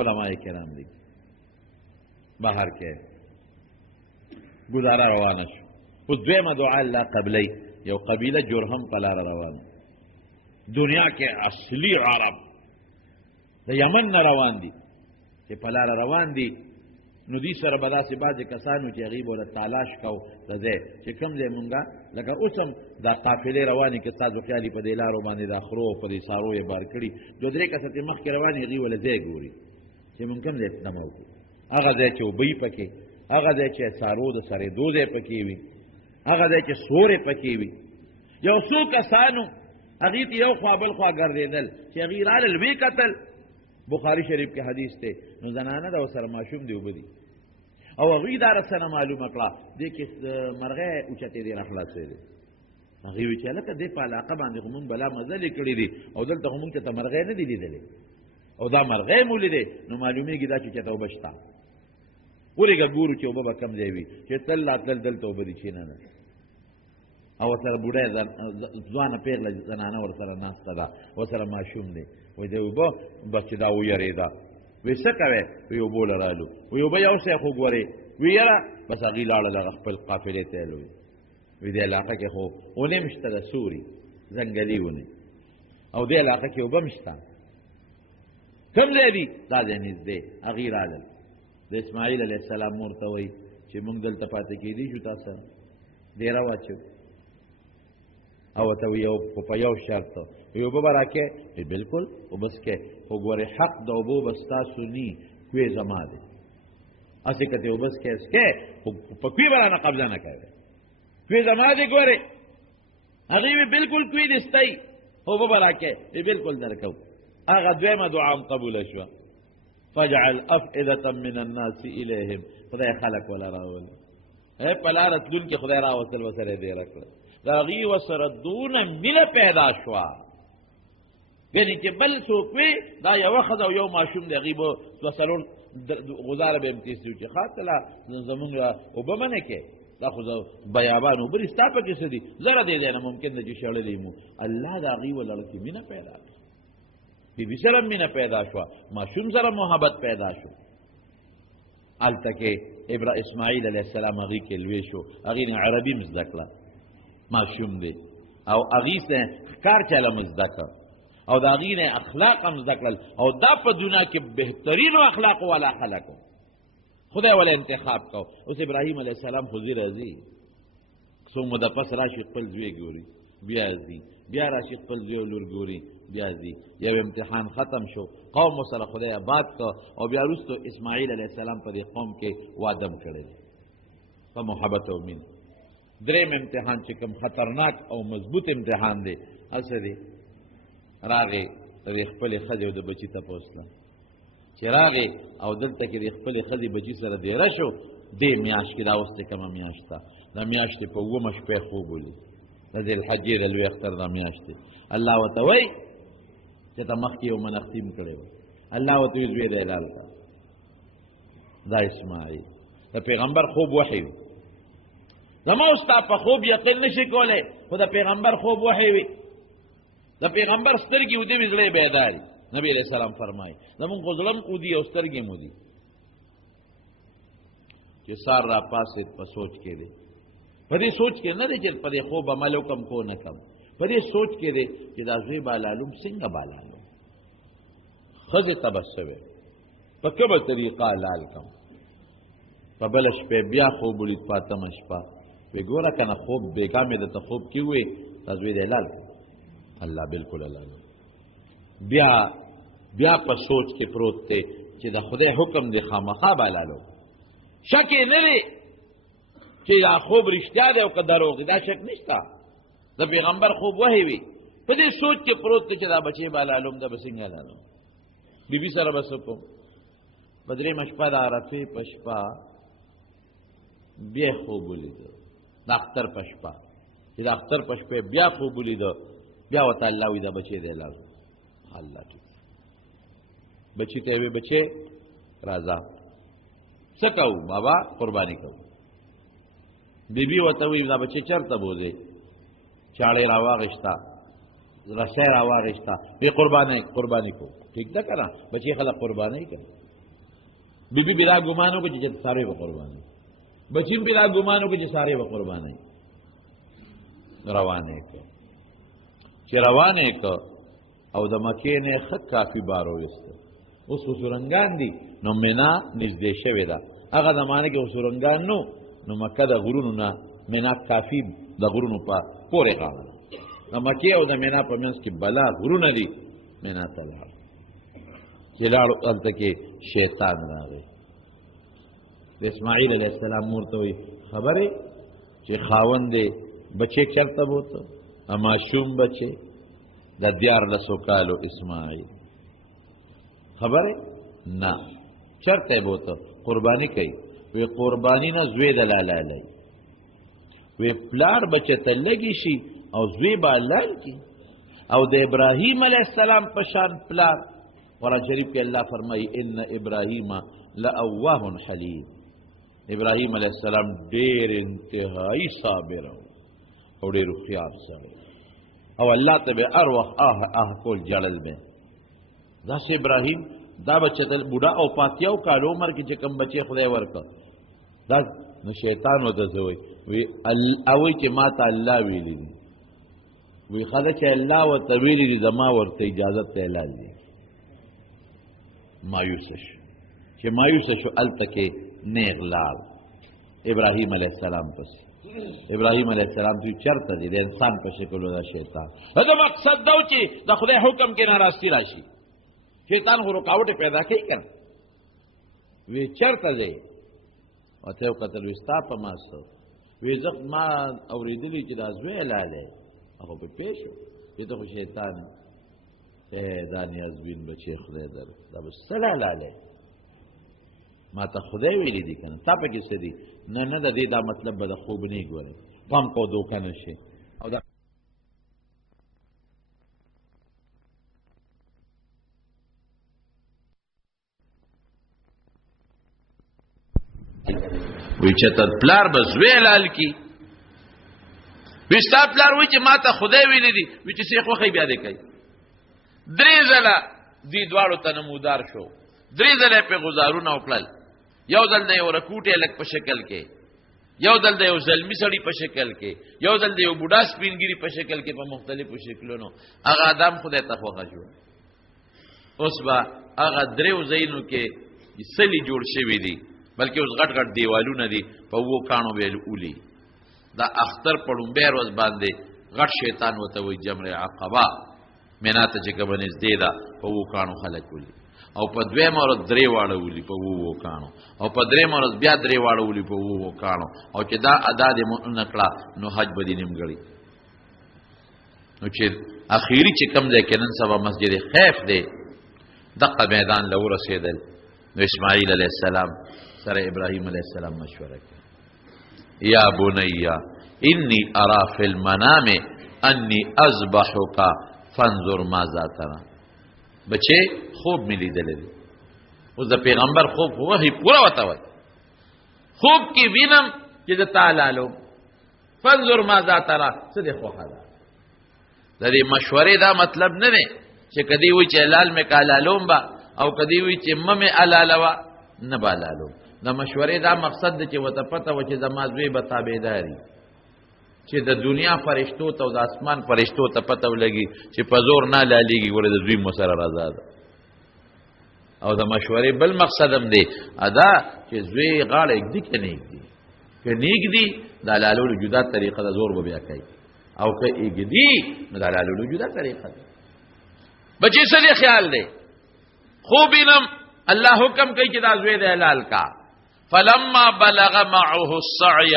علماء کرام دی بهر کې ګزاره روانه شو اوس دویمه دعا الله قبلی یو قبیله جرهم په لاره روانه دنیا کې اصلي عرب د یمن نه روان دي چې په لاره روان دي نو دوی سره به داسې بعضې کسانو چې هغوی به له تالاش کو د ځای چې کوم ځای مونږه لکه اوس هم دا قافلې روانې که ستاسو خیال په دې لارو باندې دا خرو په دې سارو یې بار کړي دوه درې کسه چې مخکې روانې هغوی وله ځای ګوري چې مونږ کوم ځای دمه وکړو هغه ځای چې اوبه یې پکې هغه ځای چې سارو د سرېدو ځای پکې وي هغه ځای چې سورې پکې وي یو څو کسانو هغوی ته یو خوا بل خوا ګرځېدل چې هغوی رالل ویې کتل بخاری شریف کې حدیث ته نو زنانه د ورسره ماشوم دی اوبه دي او هغوی دا رسنه معلومه کړه دې کې مرغۍ اوچتې دی راخلاصې دی هغوی وایي چې هلکه دې په علاقه باندې خو مونږ بلا مزلې کړي دي او دلته خو مونږ چېرته مرغۍ نه دي لیدلې او دا مرغۍ مو لیدې نو معلومېږي دا چې چېرته اوبه شته ورېږه ګورو چې اوبه به کم ځای وي چې تل راتلل دلته اوبه دي چې نه نه او ورسره بوډۍ ځوانه پېغله زنانه ورسره ناسته ده ورسره ماشوم دی وایي د اوبه بس چې دا ویرېده وایي څه کوې وایي اوبو له رالو وایي اوبه یو څه خو ګورې وایي یاره بس هغوی لاړل هغه خپل قافلې ته یې وایي دې علاقه کې خو اونې هم شته د سوري ځنګلي اونې او دې علاقه کې اوبه هم شته کوم ځای دي دا ځای نږدې هغوی رالل د اسماعیل علیه السلام مور ته وایي چې مونږ دلته پاتې کېدی شو تا سره ډېره واچو او ته یو په یو شرط یو اوبه به راکې بلکل اوبه څکې خو ګورې حق د اوبو به ستاسو ني کوې زما دی هسې که ته اوبه څکې خو په کوې به رانه قبضه نه کوې کوې زما دی ګورې هغوی وی بلکل کوې دې ستی اوبه به راکې بلکل درکو هغه دویمه دعا هم قبوله شوه فاجعل افئدة من الناس الیهم خدای خلق ولا راول په لاره تلونکي خدای راوستل ورسره یې ډېره کړه د هغوی ورسره دونه مینه پیدا شوه یعنې چې بل څوک وي دا یوه ښځه او یو ماشوم دی هغوی به دوه څلور غزاره به هم تېستي وي چې خاطله زمونږ اوبه منې کې دا خو بیابان اوبه دي ستا پکې څه دي زره دې دی نه ممکن ده چې شړلی مو الله د هغوی ولړه کې مینه پیدا کړه بیبي سره مینه پیدا شوه ماشوم سره محبت پیدا شو هلته کې اسماعیل علیه السلام هغوی کې لوی شو هغوی نه عربي هم زده کړه ماشوم دی او هغوی څه ښکار چله م زده کړه او د هغوی نه اخلاق هم زده کړل او دا په دنیا کې بهترینو اخلاقو والا خلکو خدای ولا انتخاب کو اوس ابراهیم علیه السلام خو زی راځي څو موده پس راشي خپل زوی ګوري بیا ځي، بیا راشي خپل زوی او لور ګوري، بیا ځي. یو امتحان ختم شو، قوم سره خدای آباد که، او بیا وروسته اسماعیل علیه السلام په دې قوم کې وادم کړی دی په محبت او مینه. دریم امتحان چې کوم خطرناک او مضبوط امتحان دی، هسه دی راغې د خپلې ښځې او د بچي تپوس له چې راغې او دلته کې د خپلې ښځې بچي سره دیره شو. دې میاشت کې دا اوس چې کومه میاشت ده، دا میاشت په 9 شپې خوب ولید، د ذوالحجې د لوی اختر دا میاشت دی. الله ورته وایي چې ته مخکې یو منختیم کړی و، الله ورته وایي زوی دی حلال کړه. دا اسماعیل د پیغمبر خوب وحی وي. زما او ستا په خوب یقین نشي کولی، خو د پیغمبر خوب وحی وي. د پیغمبر سترګې ودې وي، زړه یې بیداري. نبی علیہ السلام فرمایي زمونږ خو زړه م اودي او سترګې م ودي. چې سار را پاسېد په سوچ کې دی، په دې سوچ کې نه دی چې په دې خوب عمل وکم کو نه کم، په دې سوچ کې دی چې دا زوی بالالوم څنګه بالالوم، ښځې ته به شوی په کومه طریقه حلال کم. په بله شپې بیا خوب ولید، فاطمه شپه وی ګوره که نه خوب بېګا مې درته خوب کې ووی دا زوی دی حلال کړه. الله بالکل حلال. بیا په سوچ کې پروت دی چې د خدای حکم دی خامخا به حلالو. شک یې نه دی چې دا خوب رښتیا دی او که دروغ دی، دا شک نشته. د پیغمبر خوب وحی وي، په دې سوچ کې پروت دی چې دا بچی به حلالوم، دا به څنګه حلالوم. بیبي سره به څه کوم. په درېیمه شپه د عرفې په شپه بیا خوب ولیده، د اختر په شپه چې د اختر په شپه بیا خوب ولیده، بیا ورته الله وایي دا بچی دی حلال. الله ټیک بچی ته وی بچی راځه څه کوو بابا قرباني کوو. بیبي ورته وایي دا بچی چېرته بوځې؟ چاړې راواغېسته، رسۍ راواغېسته، وی قرباني کوو. ٹھیک ده که نه؟ بچی خلک قرباني کوي. بیبي بلا ګمان وکړي چې څاروی به قرباني، بچی هم بلا ګمان وکړي چې څاروی به قرباني. روانې کړ چې روانې کړ او د مکې نه ښه کافي بار وویسته. اوس وسورنګان دي نو منا نږدې شوې ده. هغه زمانه کې وسورنګان نو مکه د غرونو نه منا کافي د غرونو په پورې غاړه ده. د مکې او د منا په منځ کې بلا غرونه دي. منا ته لاړ، چې لاړو هلته کې شیطان راغی. د اسماعیل علیه السلام مور ته وایي خبرې چې خاوند دی بچې چېرته بوته؟ ماشوم بچې د 14 کالو اسماعیل. خبرې نه چېرته یې بوته؟ قرباني کوي. وی قرباني نه زوی د لالالی. وی پلار بچه ته لګي شي او زوی به لال کی. او د ابراهیم علیه السلام په شان پلار. قرآن شریف کې الله فرمایي ان ابراهیم لأواه حلیم. ابراهیم علیه السلام ډېر انتهایی صابر او ډېر هوښیار سړی او الله ته به هر وخت کول جړل به. داسې ابراهیم دا بچه ته بوډا او پاتیاو کالو عمر کې چې کوم بچې خدای ورکړه دا نو شیطان ورته څه وایي وایي چې ما ته الله ویلي دي. وی ښه ده چې الله ورته ویلي دي زما ورته اجازت ته حلال دي. مایوسه شو چې مایوسه شو هلته کې نیغ لاړ ابراهیم علیه السلام پسې. ابراهیم علیه السلام دوی چېرته دي؟ د انسان په شکل و دا شیطان. دا مقصد دا و چې د خدای حکم کې ناراستی راشي. شیطان خو رکاوټې پیدا کوي که نه. وی چېرته دی؟ ورته یې وکتل وی ستا په ما څه؟ وی زه ما اورېدلي چې دا زوی حلالی. هغه په پوه شو چې ته خو شیطان دا نیازبین بچې خدای در دا به څه حلالی؟ ما ته خدای ویلی دي که نه؟ تا پکې څه دي؟ نه د دې دا مطلب به د خوب نه یې ګورې پام کو دوکه نه شي. او دا وی چې ته پلار به زوی حلال کی. وی ستا پلار وی چې ما ته خدای ویلی دي. وی چې څه خوښوي بیا دې کوي. 3 ځله دې دواړو ته نمودار شو. 3 ځله یې پې غزارونه وکړل. یو ځل د یو رکوټې هلک په شکل کې، یو ځل د یو زلمي سړي په شکل کې، یو ځل د یو بوډا سپینګیري په شکل کې، په مختلفو شکلونو. هغه ادم خدای ته خوښه شو. اوس به هغه 3 ځایونو کې سلي جوړ شوي دي، بلکې اوس غټ غټ دیوالونه دي، په 2 کاڼو به ولي. دا اختر په لومبۍ ورځ باندې غټ شیطان وته وي جمر عقبه مینا ته چې کوم نږدې ده په وو کانو خلک ولي او په دویم ورځ درې واړه ولي په وو کانو او په دریم ورځ بیا درې واړه ولي په وو کانو او چې دا ادا دې نکړه نو حج به دې نیمګړی نو چې اخیری چې کوم ځای کې نن سبا مسجد خیف دی دغه میدان له ورسېدل نو اسماعیل علیه السلام سره ابراهیم علیه السلام مشوره کړه یا بنیا انی ارا فی المنام انی اذبحک فانظر ماذا ترى بچے خوب ملی دلی اوس د پیغمبر خوب وحی پورا وتا وای خوب کی وینم چې د تعالی لو فانظر ماذا ترى څه دی خو خلا د دې مشورې دا مطلب نه دی چې کدی وی چې لال می کالالوم با او کدی وی چې مم علالوا نه بالالو د مشورې دا مقصد دی چې وته پته و چې زما زوی به تابعداري چې د دنیا فرشتو ته او د اسمان فرشتو ته پته ولګي چې په زور نه لالیږي ګوره د زوی مو سره رضا ده او د مشورې بل مقصد هم دی ادا چې زوی غاړه اګدي که نه اګدي که نه اګدي د لالولو جدا طریقه د زور به بیا کوي او که اګدي نو د لالولو جدا طریقه ده بچې څه دی خیال دی خوب وینم الله حکم کوي چې دا زوی د حلال کا فلما بلغ معه السعي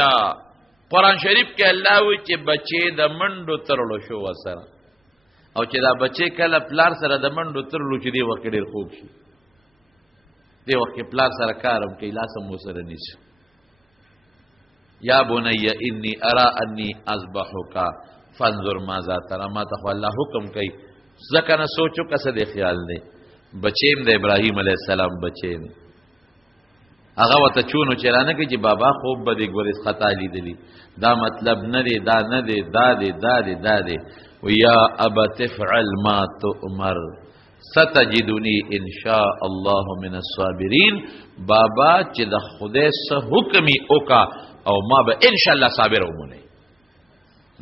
قرآن شریف کې الله وی چې بچې د منډو ترلو شو وسره او چې دا بچې کله پلار سره د منډو ترلو چې دی وخت ډیر خوب شي دی وخت پلار سره کارم کې لاسم وسره نشي یا بني انی ارى انی اذبحک فانظر ماذا ترى ما ته الله حکم کوي ځکه نه سوچو کسه دی خیال دی بچیم د ابراهیم علیه السلام بچیم هغه وته چونو چرانه کې چې بابا خوب به دې ګورې خطا لیدلی دا مطلب نه دی دا نه دی دا دی دا دی دا دی و یا ابت افعل ما تؤمر ستجدنی ان شاء الله من الصابرین بابا چې د خدای سره حکمي اوکا او ما به ان شاء الله صابر ومنه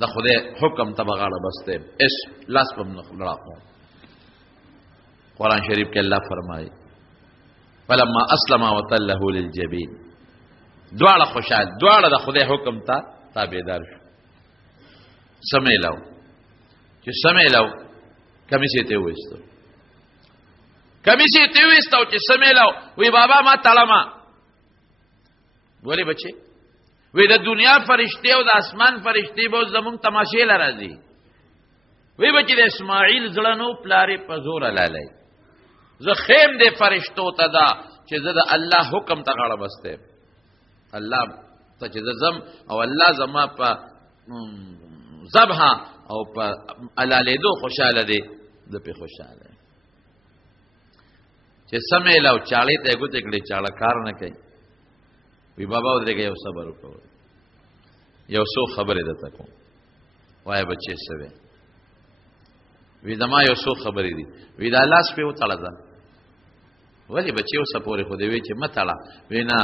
د خدای حکم تبغاړه بسته اس لاس په راخو قرآن شریف کې الله فرمایي فلما اسلم وتله للجبين دواړه خوشاله دواړه د خدای حکم ته تابعدار شو سمیلاو چې سمیلاو کمیسه ته وېستو چې سمیلاو وی بابا ما تړما ولی بچي وی د دنیا فرشتي او د اسمان فرشتي به زمون تماشې لراځي وی بچي د اسماعیل زړنو پلارې په زور لاله زه خیم دې فرشتو ته دا چې زه د الله حکم ته غاړه بسته الله ته چې زم او الله زما په ذبح او په علاله دو خوشاله دي د په خوشاله چې سمې لاو چاړې ته ګوتې کړې چاړه کار نه کوي وی بابا ودرېږه یو صبر وکړه یو څو خبرې ده کوم وای بچي سوي وی دما یو څو خبرې دي وی دا لاس په وتاړه ده ولی بچي اوس پورې خو دې وی چې متاړه وینا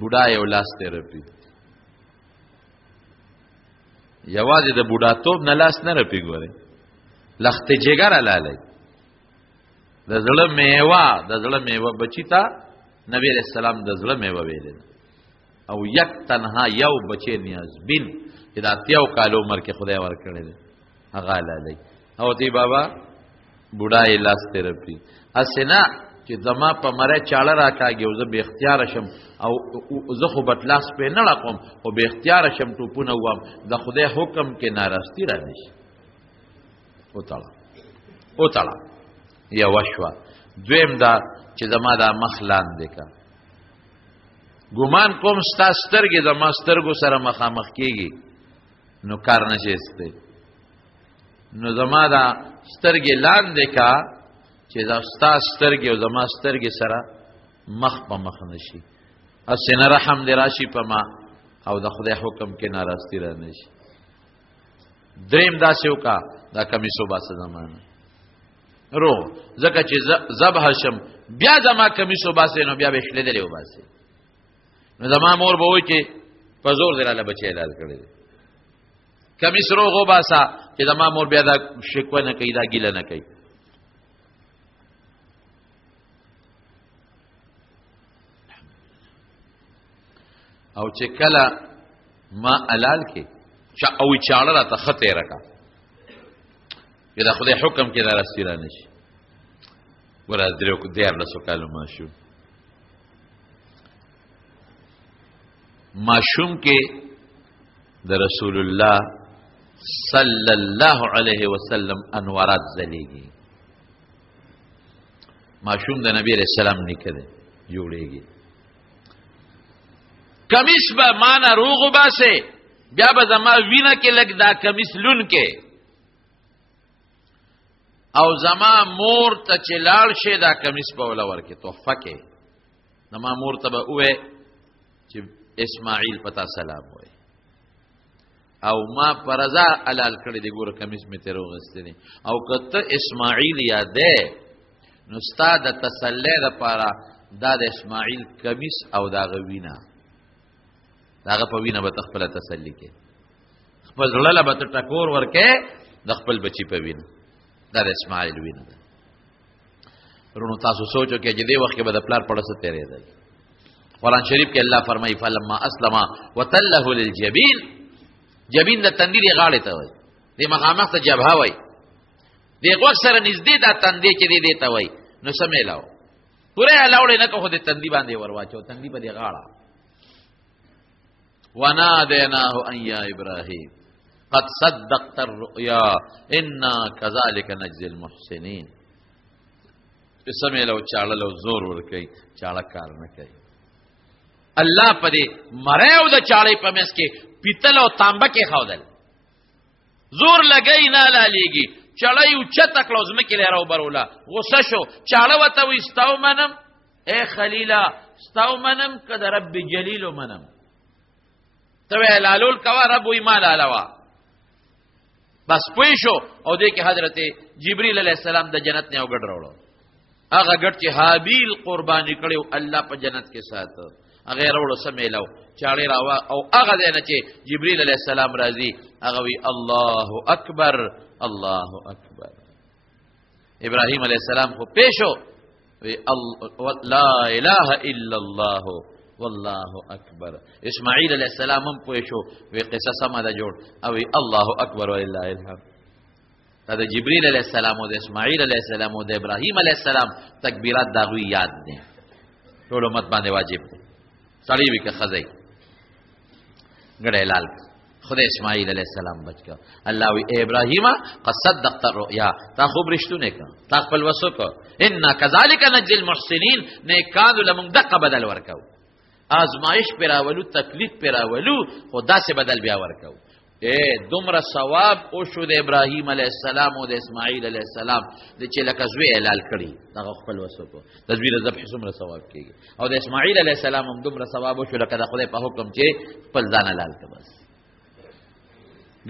بوډا یو لاس ته رپی یوازې د بوډا توپ نه لاس نه رپی ګوره لخت جګر لاله د زړه میوه بچی تا نبی علیہ السلام د زړه میوه ویل او یک تنها یو بچی نیاز بین دا تیو کالو عمر کې خدای ورکړي هغه لاله او دی بابا بوډای لاس ترپی اسنا چې زما په مره چاړه راکاږي او زه به اختیار شم او زه خو بتلاس په نه لقم او به اختیار شم ټوپونه وام د خدای حکم کې ناراستی را نشي او تعالی یا وشوا دویم دا چې زما دا مخلان دی کا ګومان کوم ستا سترګې زما سترګو سره مخامخ کیږي نو کار نشي نو زما دا سترګې لاندې کا چې دا ستا سترګې او زما سترګې سره مخ په مخ نشي اسنه رحم دې راشي په ما او د خدای حکم کې ناراستی را نشي دریم دا شو کا دا کمیسو باسه زمانه رو زکه چې ذبح شم بیا زما کمیسو باسه نو بیا به شلې دلې وباسه نو زما مور به وای چې په زور دراله بچی علاج کړی کمیس روغو باسا چې د ما مور بیا دا شکوه نه کوي دا ګیله نه کوي او چې کله ما علال کې او چاړه را ته خطه رکا دا خدای حکم کې دا راستی را نشي. ګوره 13 کالو ماشوم کې د رسول الله صلی الله علیه وسلم انوارات ځلېږي. ماشوم د نبی علیہ السلام نیکه دی جوړېږي. کمیس به مانا روغ باسه بیا به زما وینه کې لګ دا کمیس لون کې او زما مور ته چې لاړ شي دا کمیس په ولا ورکه تحفه کې. زما مور ته به وې چې اسماعیل پتا سلام وای او ما پرزا علال کړي دی ګور کمیس می ته روغستنی او کته اسماعیل یادې نو استاد تسلی لپاره دا د اسماعیل کمیس او دا غوینا داغه په وینه به خپل تسلی کې خپل زړه به ټکور ورکه د خپل بچی په وینه دا د اسماعیل وینه ده. رونو تاسو سوچو کې چې دې وخت کې به د پلار پړسه تیرې ده. قرآن شریف کې الله فرمایي فلما اسلم وتله للجبین. جبین د تندې غاړې ته وای د مخامخ ته جبهه وای د غوږ سره نږدې دا تندې چې دې ته وای نو سمېلاو پوره علاوه نه کو د تندې باندې ورواچو تندې په دې غاړه وناديناه ان يا ابراهيم قد صدقت الرؤيا انا كذلك نجزي المحسنين. سمېلاو چاړلو زور ور کوي چاړه کار نه کوي. الله په دې مریو د چاړې په مس کې پیتل او تانبه کې خودل زور لګی نه لالیږي چړې او چته کلوز مکه لرو برولا غوسه شو چاړه وته وستاو منم اے خلیلا استاو منم کده رب جلیل منم ته لالول کوا رب ایمان علاوه بس پوي شو او دې کې حضرت جبرئیل علیہ السلام د جنت نه وګړ راوړو هغه ګټ چې حابیل قرباني کړو الله په جنت کې ساتو هغه راوړو سمېلو چاړې راوا او هغه دنه چې جبرئیل علیہ السلام راځي هغه وی الله اکبر الله اکبر. ابراهیم علیہ السلام خو پېښو وی لا اله الا الله والله اکبر. اسماعیل علیہ السلام هم پېښو وی قصه سم ده جوړ او وی الله اکبر ولله الحمد. دا د جبرئیل علیہ السلام او د اسماعیل علیہ السلام او د ابراهیم علیہ السلام تکبیرات دا غوی یاد دي ټول امت باندې واجب دي. سړی وی که خزای ګړې لال خدای اسماعیل علیہ السلام بچ کا الله وی ابراهیم قد صدقت الرؤيا تا خوب رښتونه کا تا خپل وسو کو ان كذلك نجزي المحسنين نیکانو لمون دقه بدل ورکاو آزمائش پیراولو تکلیف پیراولو خدا سے بدل بیا ورکاو. اے دومره ثواب او شو د ابراهیم علیہ السلام او د اسماعیل علیہ السلام د چې لکه زوی اعلان کړي دا خپل وسو کو تدبیر ذبح څومره ثواب کیږي او د اسماعیل علیہ السلام هم دومره ثواب او شو لکه د خدای په حکم چې خپل ځان اعلان کړي. بس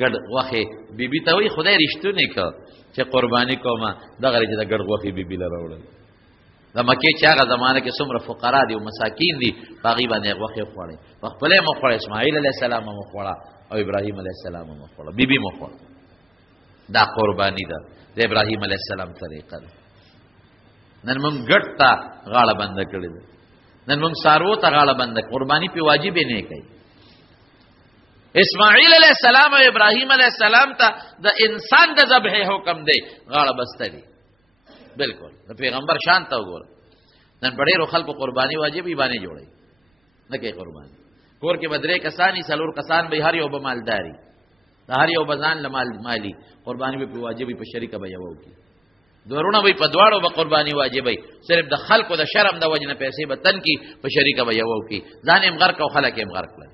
ګډ وخه بیبي ته وی خدای رښتونه کو چې قرباني کومه دغه چې د ګډ وخه بیبي لره وړل د مکه چې هغه زمانه کې څومره فقرا دي او مساکین دي باغی باندې وخه خوړي په خپل مخ اسماعیل علیہ السلام مخ خوړه او ابراهیم علیہ السلام مخ خوړه بیبي مخ خوړه. دا قربانی ده د ابراهیم علیہ السلام طریقه ده. نن موږ ګټ ته غاړه بند کړی ده نن موږ سارو ته غاړه بند قربانی په واجب نه کوي. اسماعیل علیہ السلام او ابراهیم علیہ السلام ته د انسان د ذبح حکم دی غاړه بسته دي بالکل د پیغمبر شان ته وګوره. نن ډېرو خلکو قربانی واجبې باندې جوړي نه کوي قربانی کور کې بدرې کسانی سلور کسان به هر یو به مالداري د هر یو بزان لمال مالی قربانی به واجبې په شریکه به یو کی دورونه به په دواړو به قربانی واجبې صرف د خلکو د شرم د وجنه پیسې به تن کی په شریکه به یو کی ځان هم غرق او خلک هم غرق کړي.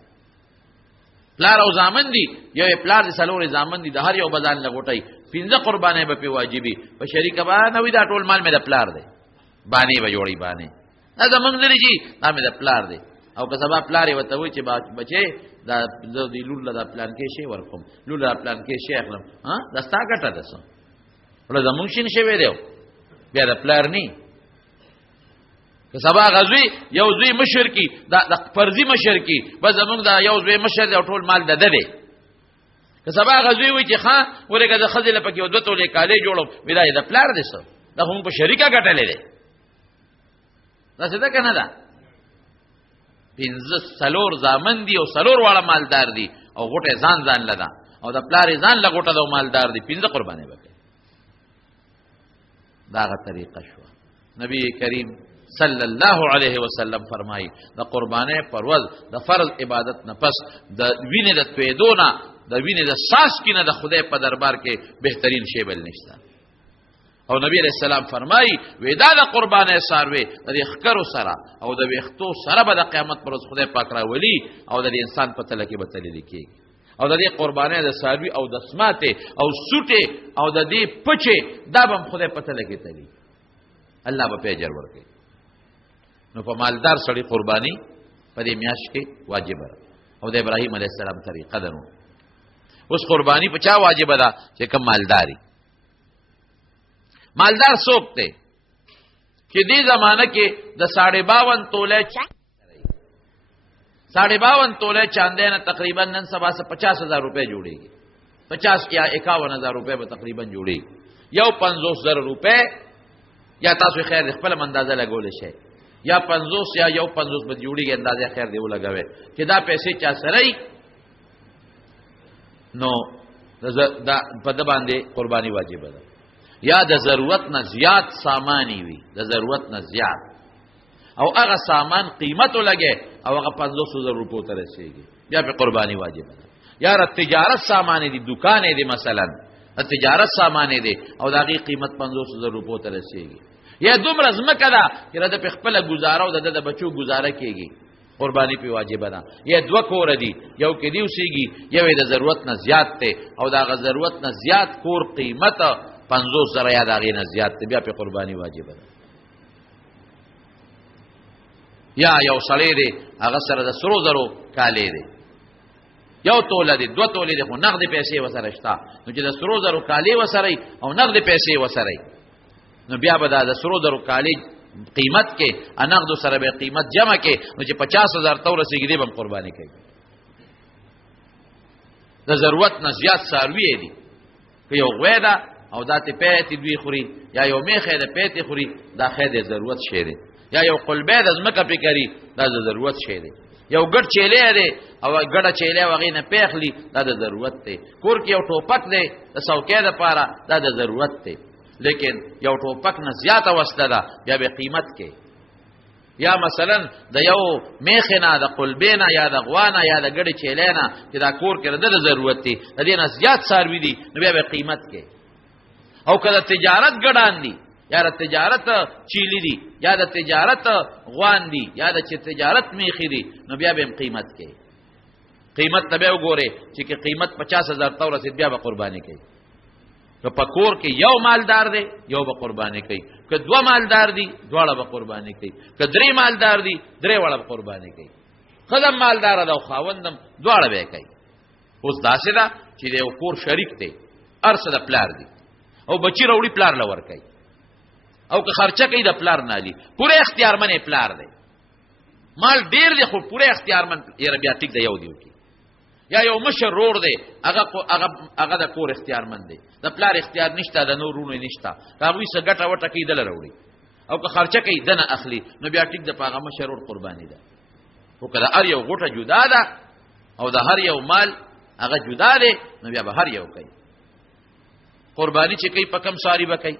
پلار او زامن دي یو پلار د سلور زامن دي د هر یو بزان لغټي پنځه قربانې به په واجبې په شریکه به نه وي دا ټول مال مې د پلار دی باندې به جوړي باندې دا زمونږ لري چې دا مې د پلار دی او که سبا پلار یې وته وي چې بچي دا د لول د پلان کې شی ورکوم لول د پلان کې شی اخلم ها دا ستا ګټه ده څه ول زمونږ شین شي وی دی بیا د پلار نه که سبا غزوی یو زوی مشر کی دا فرضی مشر کی بس زمونږ دا یو زوی مشر دی ټول مال ده ده که سبا غزوی وي چې ښا ورګه د خزل پکې ودو ټولې کالې جوړو ویلای د پلار دې سو دا هم په شریکه ګټلې ده دا څه ده کنه دا پنځه سلور زامن دي او سلور واړه مالدار دي او غټه ځان لدا او د پلار ځان لغټه د مالدار دي پنځه قربانې وکړي داغه طریقه شو. نبی کریم صلی الله علیه وسلم فرمایي د قربانۍ پر ورځ د فرض عبادت نه پس د وینې د تویدو نه د وینې د ساس کې نه د خدای په دربار کې بهترین شی بل نشته. او نبی علیہ السلام فرمایي ودا د قربانۍ ساروي د خکرو سره او د ویختو سره به د قیامت پر ورځ خدای پاک راولي او د انسان په تله کې به تللی کېږي. او د دې قربانۍ د ساروي او د سماته او سوټه او د دې پچه دا به خدای په تله کې تللی، الله به پیجر ورکړي. نو په مالدار سړي قرباني په دې میاشت کې واجب ده او د ابراهیم علیه السلام طریقه ده. نو اوس قرباني په چا واجب ده چې کوم مالداري. مالدار څوک دی چې دې زمانہ کې د 52 توله 52 توله چاندې نه تقریبا نن سبا سے 50,000 روپے جوړيږي. 50 یا 51,000 روپے به تقریبا جوړيږي. یو 50,000 روپے یا تاسو خیر خپل اندازه لګول شي یا 50 یا یو 50 به جوړيږي اندازه خیر دی ولګوي چې دا پیسې چا سره نو دا په د باندې قرباني واجب ده. یا د ضرورت نه زیات سامانی وي، د ضرورت نه زیات او هغه سامان قیمت لګي او هغه 500,000 روپو ته رسیږي بیا په قرباني واجب ده. یا د تجارت سامان دي، دکان دي، مثلا د تجارت سامان دي او د هغه قیمت 500,000 روپو ته رسیږي. یا دومره زمکه ده چې د خپل گزاره او د بچو گزاره کیږي، قربانی په واجب ده. یا دوه کور دي، یو کې دی اوسېږي، یو د ضرورت نه زیات ته او د هغه ضرورت نه زیات کور قیمت 50,000 یا د هغه نه زیات ته بیا په قربانی واجب ده. یا یو سړی دی هغه سره د سرو زرو کالې دی، یو توله دی، دوه تولې دی، خو نقد پیسې وسره شته. نو چې د سرو زرو کالې وسره او نقد پیسې وسره نو بیا به د سرو زرو کالې قیمت کې انقد سره به قیمت جمع کې نو چې 50,000 تور رسیږي دی به قرباني کوي. د ضرورت نه زیات ساروی دی که یو غویدا او داتې پیتې دوی خوري یا یو میخه د پیتې خوري دا خیر د ضرورت شی دی. یا یو قلبه د زمکه پکاري دا د ضرورت شی دی. یو ګډ چیلې دی او ګډه چیلې وغې نه پیخلی دا د ضرورت دی. کور کې یو ټوپک دی د څوکۍ لپاره دا د ضرورت دی. لیکن یو ټوپک نه زیاته وسته ده بیا به قیمت کې. یا مثلا د یو میخنه د قلبینا یا د غوانا یا د ګډه چیلینا چې دا کور کې د ضرورت دی د دې نه زیات ساروی دی نو بیا به قیمت کې. او کله تجارت ګډان دي یا د تجارت چیلی دي یا د تجارت غوان دي یا د تجارت میخي دي نو بیا به قیمت کې. قیمت تبه وګوره چې قیمت 50,000 تور رسید بیا به قرباني کوي. که پکور کې یو مالدار دی یو به قرباني کوي، که دوه مالدار دي دواړه به قرباني کوي، که درې مالدار دي درې واړه به قرباني کوي. خدام مالدار ده او خاوندم دواړه به کوي. اوس داسې ده چې د یو کور شریک دی، ارسه د پلار دی او بچی راوړي پلار لور کوي او که خرچه کوي د پلار نه دي پوره اختیارمن پلار دی. مال ډیر دی خو پوره اختیارمن یې بیا ټیک دی یو دی کی. یا یو مشر رور دی هغه د کور اختیارمن دی، د پلار اختیار نشته، د نورونو نشته، هغه څه ګټه وټه کوي دل راوړي او که خرچه کوي دنه اخلي نو بیا ټیک د پاغه مشر رور قرباني ده. او کله هر یو غټه جدا ده او د هر یو مال هغه جدا دی نو بیا به هر یو کوي. قربانی چې کوي په کم ساری به کوي،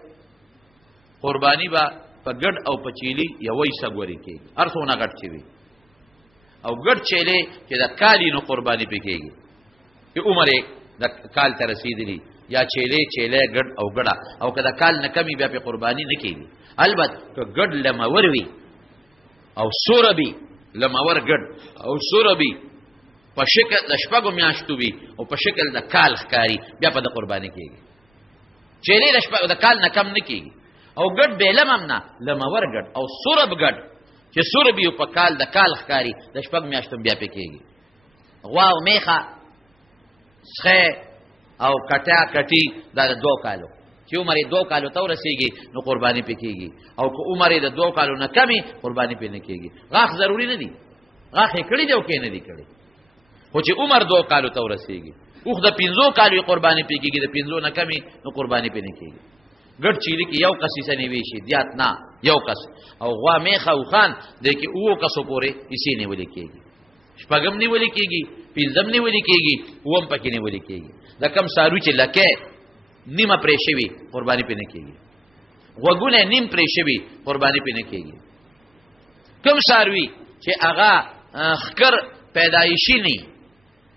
قربانی با په ګډ او په چيلي یوې سګوري کوي ارڅونه ګډ چي وي او ګډ چيلي چې د کالی نو قربانی پکېږي چې عمره د کال ته رسیدلی یا چيلي ګډ او ګډه او کله کال نه کمی بیا په قربانی نه کېږي. البته که ګډ لمور وي او سوربي لمور ګډ او سوربي په شکل د شپږو میاشتو وي او په شکل د کال ښکاری بیا په د قربانی کېږي. چيلي د شپږو د کال نه کم نه کېږي او ګډ بیلم امنا لمور ګډ او سورب ګډ چې سوربي په کال د کال ښکاری د شپږ میاشتو بیا پکېږي. غوا او میخه څخه او کټا کټي دا د 2 کالو چې عمر یې 2 کالو ته ورسیږي نو قرباني پکېږي او که عمر یې د 2 کالو نه کمی قرباني پې نه کېږي. غاښ ضروری نه دي، غاښ یې کړي دی او کې نه دي کړي، خو چې عمر 2 کالو ته ورسیږي اوخ د 15 کالو قرباني پکېږي، د 15 نه کمی نو قرباني پې نه کېږي. ګډ چيلي کې یو کس یې نیوي شي دیات نه یو کس او غوا میخه او خان د کې او کسو پورې یې نه ولي کېږي، شپږم نه ولي کېږي، پنځم نه ولي کېږي، اوم پکې نه ولي کېږي. د کم سارو چې لکه نیمه پرې شوی قرباني پې نه کېږي. غوږونه نیم پرې شوي قرباني پې نه کېږي. کوم څاروي چې هغه ښکر پیدایشي نه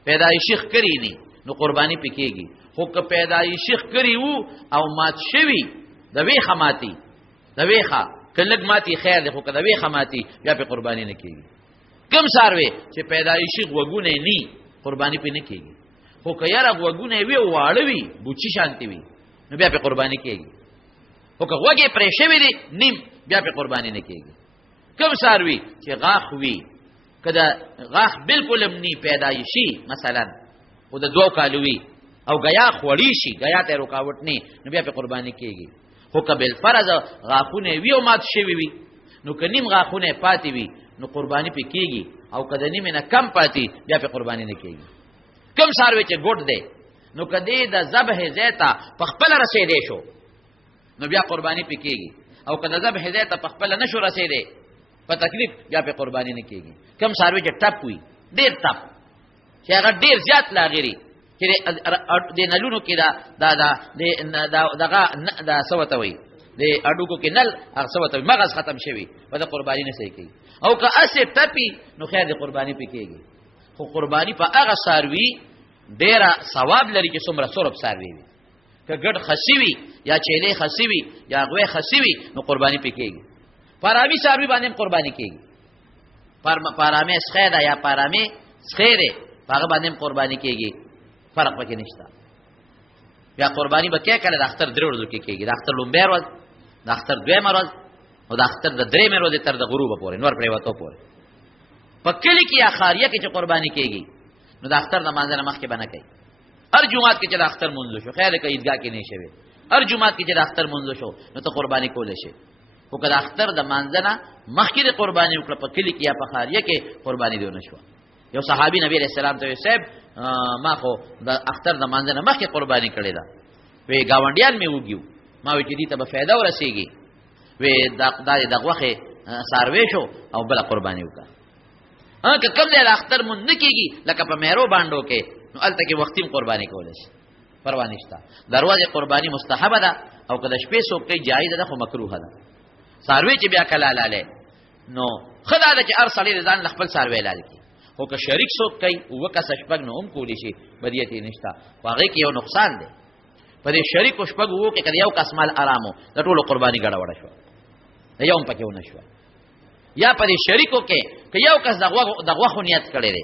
پیدایشي ښکري نه نو قرباني پې کېږي. خو که پیدایشي ښکري وو او مات شوي د ویښه ماتي د ویښه که لږ ماتي خیر دی خو که د ویښه ماتي بیا پې قرباني نه کېږي. کوم څاروی چې پیدایشي غوږونه نه قرباني پې نه کېږي. خو که یاره غوږونه وي واړه وي بوچي شانتې وي نو بیا پې قرباني کېږي. خو که غوږ یې پرې شوی دی نیم بیا پې قرباني نه کېږي. کوم څاروي چې غاښ وي که د غاښ بلکل هم نی پیدایشي مثلا خو د 2 کالو وي او ګیا خوړی شي ګیا ته رکاوټ نه نو بیا پې قرباني کېږي. خو که بالفرض غاښونه وي او مات شوي وي نو که نیم غاښونه پاتې وي نو قرباني پې کېږي او که د نیمې نه کم پاتې بیا پې قرباني نه کېږي. کوم څاروی چې ګوډ دی نو که دې د ذبح ځای ته په خپله رسېدی شو نو بیا قرباني پې کېږي او که د ذبح ځای ته په خپله نه شو رسېدی په تکلیف بیا پې قرباني نه کېږي. کوم څاروی چې ټپ وي ډېر ټپ چې هغه ډېر زیات لاغري چې د نلونو کې دا څه ورته وایي د اډوکو کې نل هغه څه ورته وایي مغز ختم شوي په د قرباني نه صحیح کوي. او که اسې ټپي نو خیر د قرباني پې کېږي. خو قرباني په هغه څاروي ډېره ثواب لري چې څومره سورب څاروي وي. که ګډ خسي وي یا چیلې خسي وي یا غوی خسي وي نو قرباني پې کېږي. پارامي څاروي باندې هم قرباني کېږي. پارامې سخی ده یا پارامې سخی دی په هغه باندې هم قرباني کېږي. فرق پکې نشته. بیا قرباني به کله د اختر 3 ورځو کې کېږي. د اختر لومبۍ ورځ د اختر 2مه ورځ او د اختر د 3مې ورځې تر د غروبه پورې نور پرېوتو پورې. په کلي کې یا خاریه کې چې قرباني کېږي نو د اختر د مانځه نه مخکې به نه کوي. هر جومات کې چې د اختر مونځ شو خیر که عیدګاه کې نه شوی هر جومات کې چې د اختر مونځ شو نو ته قرباني کولی شي. خو که د اختر د مانځه نه مخکې د قرباني وکړه په کلي کې یا په خاریه کې قرباني دې ونه شوه. یو صحابي نبی علیه السلام ته وی صاحب ما خو د اختر د مانځه نه مخکې قرباني کړې ده وی ګاونډیان مې وګیو ما وی چې دې ته به فایده ورسېږي وی دا د غوښې څاروی شو او بله قرباني وکړه. که کم دی د اختر مونځ نه کېږي لکه په میرو بانډو کې نو هلته کې وختي هم قرباني کولی شي پروا نشته. د ورځې قرباني مستحبه ده او که د شپې څوک کوي جایزه ده خو مکروهه ده. څاروی چې بیا کله حلالی نو ښه دا ده چې هر سړی د ځان له خپل څاروی حلال کړي. خو که شریک څوک کوي 2 کسه شپږ نو هم کولی شي بدیت یې نشته. خو هغې کې یو نقصان دی په دې شریکو شپږ 2 کې که د یو کس مال ارامو د ټولو قرباني ګډوډه شوه د یو هم پکې ونه شوه. یا په دې شریکو کې که یو کس د غوښو نیت کړی دی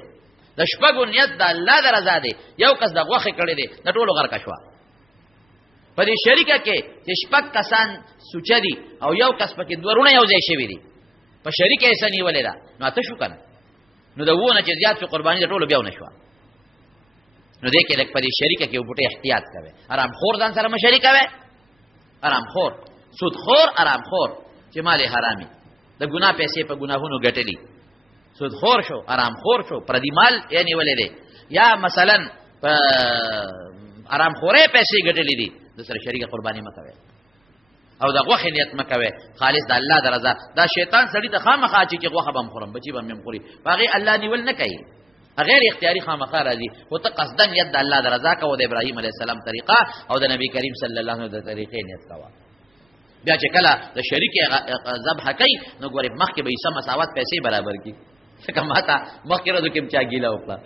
د شپږو نیت د الله د رضا دی یو کس د غوښې کړی دی د ټولو غرقه شوه. په دې شریکه کې چې 6 کسان سوچه دي او یو کس پکې 2 رونه یو ځای شوي دي په شریکه یې څه نیولې ده نو اته شو که نه نو د 2 نه چې زیات شو قرباني د ټولو بیا ونه شوه. نو دې کې لږ په دې شریکه کې یو بوټی احتیاط کوئ. ارامخور ځان سره مه شریک کوئ. ارامخور سودخور ارامخور چې مال یې حرامي د ګناه پیسې په ګناهونو ګټلي سودخور شو ارامخور شو پردي مال یې نیولې دی یا مثلا په ارامخورۍ پیسې ګټلې دي د سره شریکه قرباني مه کوئ او د غوښې نیت مه کوئ خالص د الله د رضا. دا شیطان سړي ته خامخا چې غوښه به هم خورم بچي به هم خوري په هغې الله نیول نه کوي غیر اختیاري خامخا راځي. خو ته قصدا نیت د الله د رضا کوه د ابراهیم علیه السلام طریقه او د نبی کریم صلی الله علیه وسلم د طریقې نیت کوه. بیا چې کله د شریک ذبح کوي نو ګورې مخکې به یې سم مساوات پیسې برابر کړي. ځکه ما ته مخکې ورځو کې هم چا ګیله وکړه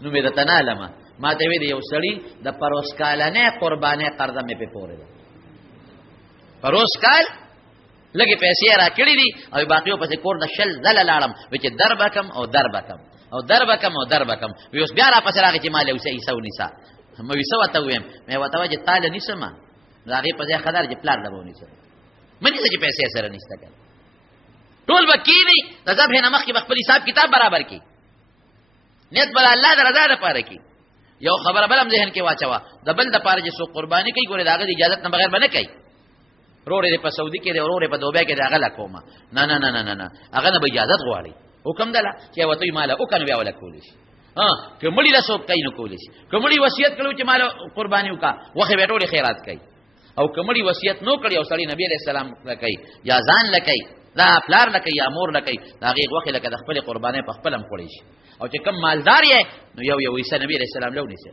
نو مې درته نه علمه ما ته ویې د یو سړي د پروس کالنۍ قربانۍ قرضه مې پې پورې ده پروس کال لږې پیسې یې را کړي دي او باقي پسې کور د 20 ځله لاړم وی چې در به کم او در به کم او در به کم او در به کم وی اوس بیا را پسې راغی چې ما له عیسی ونیسه مې وی څه ورته ویم مې ورته وایي چې تا له نیسمه د هغې په ځای ښه ده چې پلار له به ونیسه مه نیسه چې پیسې سره نیسته که ټول به کېني د ذبح نه مخکې به خپل حساب کتاب برابر کړي نیت به د الله د رضا دپاره کړي. یو خبره بل هم ذهن کې واچوه د بل دپاره چې څوک قرباني کوي ګورې د هغه د اجازت نه بغیر به نه کوي. ورور یې په سعودي کې دی ورور یې په دوبۍ کې دی هغه له کومه نه نه نه نه نه هغه نه به اجازت غواړي حکم دله چې ورته وي ماله وکړه نو بیا وله کولی شي. که مړي له څوک کوي نو کولی شي. که مړي وصیت کړی چې ماله قرباني وکړه غوښې به یې ټولې خیرات کوي او که مړي وصیت نو کړی او سړی نبي علیه السلام له کوي یا ځان له کوي دا پلار له کوي یا مور له کوي د هغې غوښې لکه د خپلې قربانۍ په خپله هم خوړی شي. او چې کم مالدار یې نو یو حصه نبي علیه السلام له ونیسئ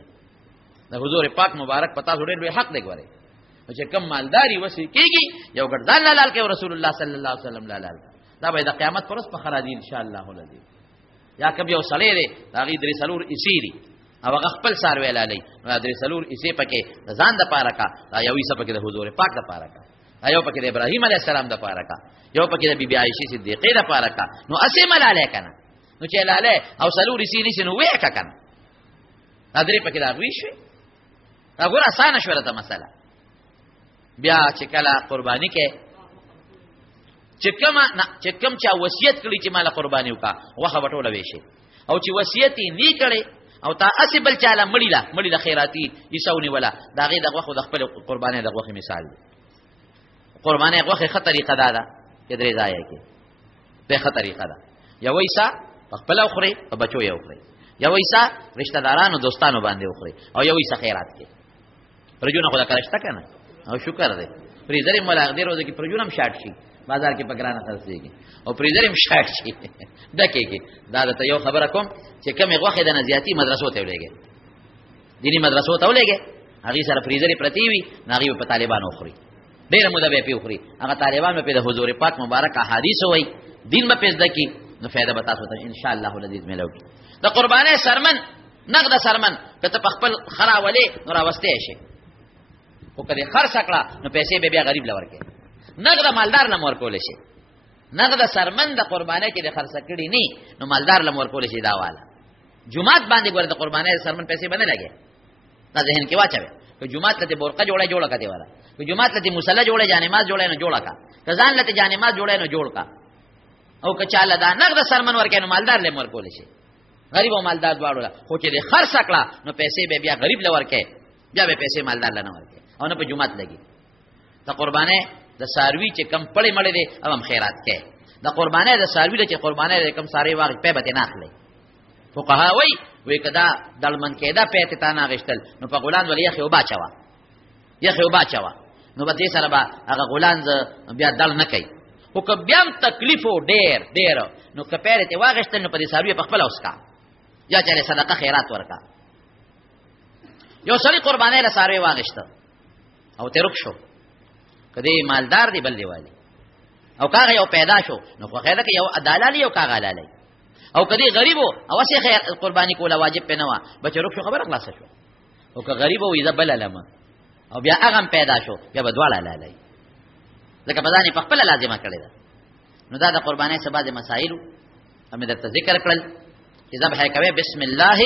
د حضور پاک مبارک په تاسو ډېر لوی حق دی ګورئ چې کم مالداري وسی کېږي یو ګردان لال کې رسول الله صلی الله علیه وسلم لال دا به د قیامت پر ورځ په خرادي ان شاء الله العظیم. یا کبه یو سړی دی هغه درې سلور اسی او هغه خپل ساروی لالي نو درې سلور اسی پکې ځان د پاره کا یو ایسه پکې د حضور پاک د پاره کا یو پکې د ابراهیم علیه السلام د پاره کا یو پکې د بیبي عائشه صدیقه د پاره کا نو اسی ملاله کنه نو چې لاله او سلور اسی نشي نو وې کا کنه درې پکې دا وی شي هغه آسان شوره ته مسله بیا چې کله قرباني کې چې کوم چا وصیت کړی چې مال قرباني وکا وخه بټوله ویشي او چې وصیت نه کړي او تا اسی بل چاله مړی له خیراتی ایسونی ولا دا غي دغه خو د خپل قرباني دغه مثال دی قرباني هغه خطر طریقه ده چې درې ځای کې به خطر طریقه ده یو ایسا خپل اخري او بچو یې اخري یو ایسا رشتہ دارانو دوستانو باندې اخري او یو ایسا خیرات کې پرجونه خدا کرشتا کنه او شکر دې پریزري ملاغ دې روزه کې پرجونم شاټ شي بازار کې پګرانه خرڅيږي او پریزري شاټ شي دکېږي دا ته یو خبره کوم چې کومه غوخه د نزياتي مدرسو ته ولېږي دینی مدرسو ته ولېږي هغه سره پریزري پرتی وي ناغي په طالبانو اخري ډېر موده به پیوخري هغه طالبان په د حضور پاک مبارک احادیث وای دین په پېژد کی نو فائدہ بتا سوته ان شاء الله العزیز ملوږي د قربانه سرمن نقد سرمن کته خپل خرا ولې نو راوسته شي او کله خرڅ کړه نو پیسې به بیا غریب لور کې نقد مالدار لمور کول شي نقد سرمن د قربانه کې د خرڅ کړي ني نو مالدار لمور کول شي دا والا جمعات باندې ګور د قربانه سرمن پیسې باندې لګي دا ذهن کې واچوي که جمعات ته برقه جوړه کته والا که جمعات ته مصلی جوړه جانماز جوړه نه جوړه کا کزان لته جانماز جوړه نه جوړ کا او که چاله دا نقد سرمن ورکې نو مالدار لمور کول شي غریب او مالدار دواړو خو چې د خرڅ کړه نو پیسې به بیا غریب لور کې بیا به پیسې مالدار لنه ورکې او نه په جمعات لګي ته قربانه د ساروی چې کم پړې مړې دي او هم خیرات کې د قربانه د ساروی چې قربانه کم ساری واغ په به نه اخلي فقها وی کدا دلمن کېدا پېته تا نه غشتل نو په غولان ولې یخ یو باچوا نو به دې سره به هغه غولان بیا دل نه کوي او که بیا تکلیف ډېر نو کپېره ته واغشتل نو په دې ساروی په خپل اوسکا یا چې صدقه خیرات ورکا یو سړي قربانه له ساروی واغشت او ته رک شو کدی مالدار دی بل دی والی او کاغه یو پیدا شو نو خو خیره کې یو عدالت یو کاغه لاله او کدی غریبو او سی خیر قربانی کوله واجب پنه وا بچ رک شو خبر خلاص شو او که غریبو اذا بل لما او بیا هغه پیدا شو بیا بدواله لاله لکه بدانی په خپل لازمه کړی دا نو دا د قربانی سبا د مسائل هم د ذکر کړل چې ذبح کوي بسم الله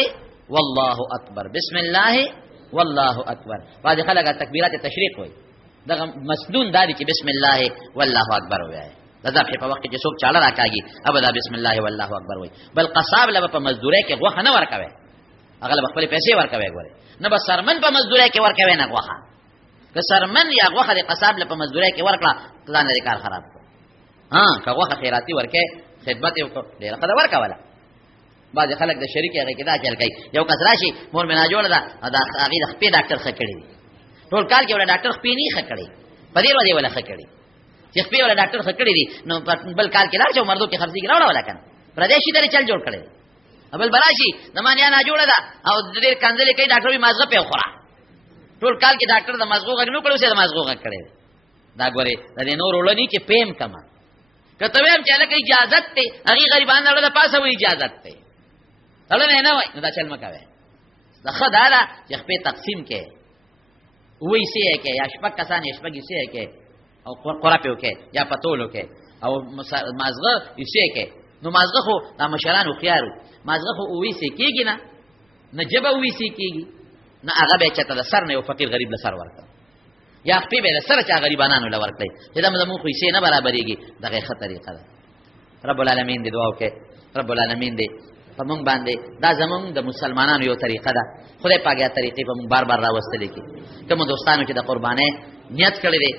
والله اکبر بسم الله والله اکبر بعد خلک تکبیرات تشریق وای دغه مسنون دادی چې بسم الله والله اکبر وای دا ذبح په وخت کې څوک چاله راکاږي ابدا بسم الله والله اکبر وای بل قصاب له په مزدوري کې غوخه نه ورکوي هغه له خپل پیسې ورکوي ګوره نه به سرمن په مزدوري کې ورکوي نه غوخه که سرمن یا غوخه د قصاب له په مزدوري کې ورکړه ځان لري کار خراب ها که غوخه خیراتی ورکه خدمت یو ډیر خدای ورکواله بعض خلک د شریک هغه کې دا چل کوي یو کس راشي مور منا جوړ دا هغه د خپل ډاکټر خکړي ټول کال کې ولا ډاکټر خپل نه خکړي په دې ورځ ولا خکړي چې خپل ولا ډاکټر خکړي دي نو بل کال کې راځو مردو کې خرڅي راوړل ولا کنه پردیشي درې چل جوړ کړي بل براشي زمانیا نه جوړه دا او د دې کنځلې کوي ډاکټر به مازغه په خورا ټول کال کې ډاکټر د مازغه غنو کړو چې د مازغه کړي دا ګوره د نور ولني کې پېم کما کته هم چې لکه اجازه ته هغه غریبانو له پاسه وې اجازه ته تله نه وای نو دا چل مکوي دا خدای چې خپل تقسیم کې وې سي کې یا شپږ کسان شپږ سي کې او قرابه کې یا پتولو کې او مازغه سي کې نو مازغه خو د مشرانو خيارو مازغه خو وې سي کېږي نه جبه وې سي کېږي نه هغه به چته د سر نه یو فقیر غریب له سر ورکړي یا خپل به له سر چا غریبانو له ورکړي چې دا موږ خو سي نه برابرېږي دغه ښه طریقه ده رب العالمین دې دعا وکړي رب العالمین دې په موږ باندې دا زمونږ د مسلمانانو یو طریقه ده خدای پاکه طریقې په موږ بار راوستل کی کوم دوستانو چې د قربانې نیت کړی دي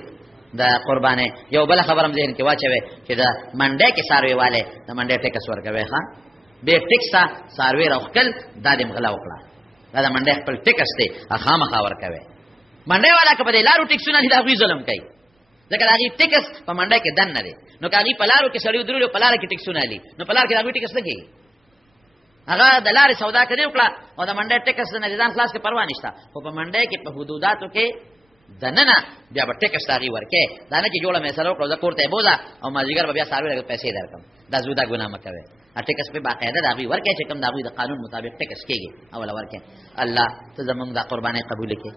د قربانې یو بل خبرم ذهن کې واچوي چې د منډه کې ساروي والے د منډه ټیکس ورکوي ښا به ټیکسا ساروي راخل د دې مغلا وکړه دا منډه خپل ټیکس ته خامخا ورکوي منډه والا کبه د لارو ټیکسونه دي دا غوي ظلم کوي ځکه هغه ټیکس په منډه کې دن نه دي نو کاږي په لارو کې سړیو درو په لار کې ټیکسونه دي نو په لار کې هغه ټیکس نه کوي هغه د لارې سودا کوي وکړه او د منډه ټیکس نه ځان خلاص کې پروا نشته خو په منډه کې په حدوداتو کې دننه بیا به ټیکس تاغي ورکې دا نه چې جوړه مې سره وکړو دا کوړته بوزا او مازیګر بیا ساروي لګ پیسې درکم دا زودا ګناه مکوي ټیکس په باقاعده دا غي ورکې چې کوم دا غي د قانون مطابق ټیکس کېږي اول ورکې الله ته زمونږ د قرباني قبول کړي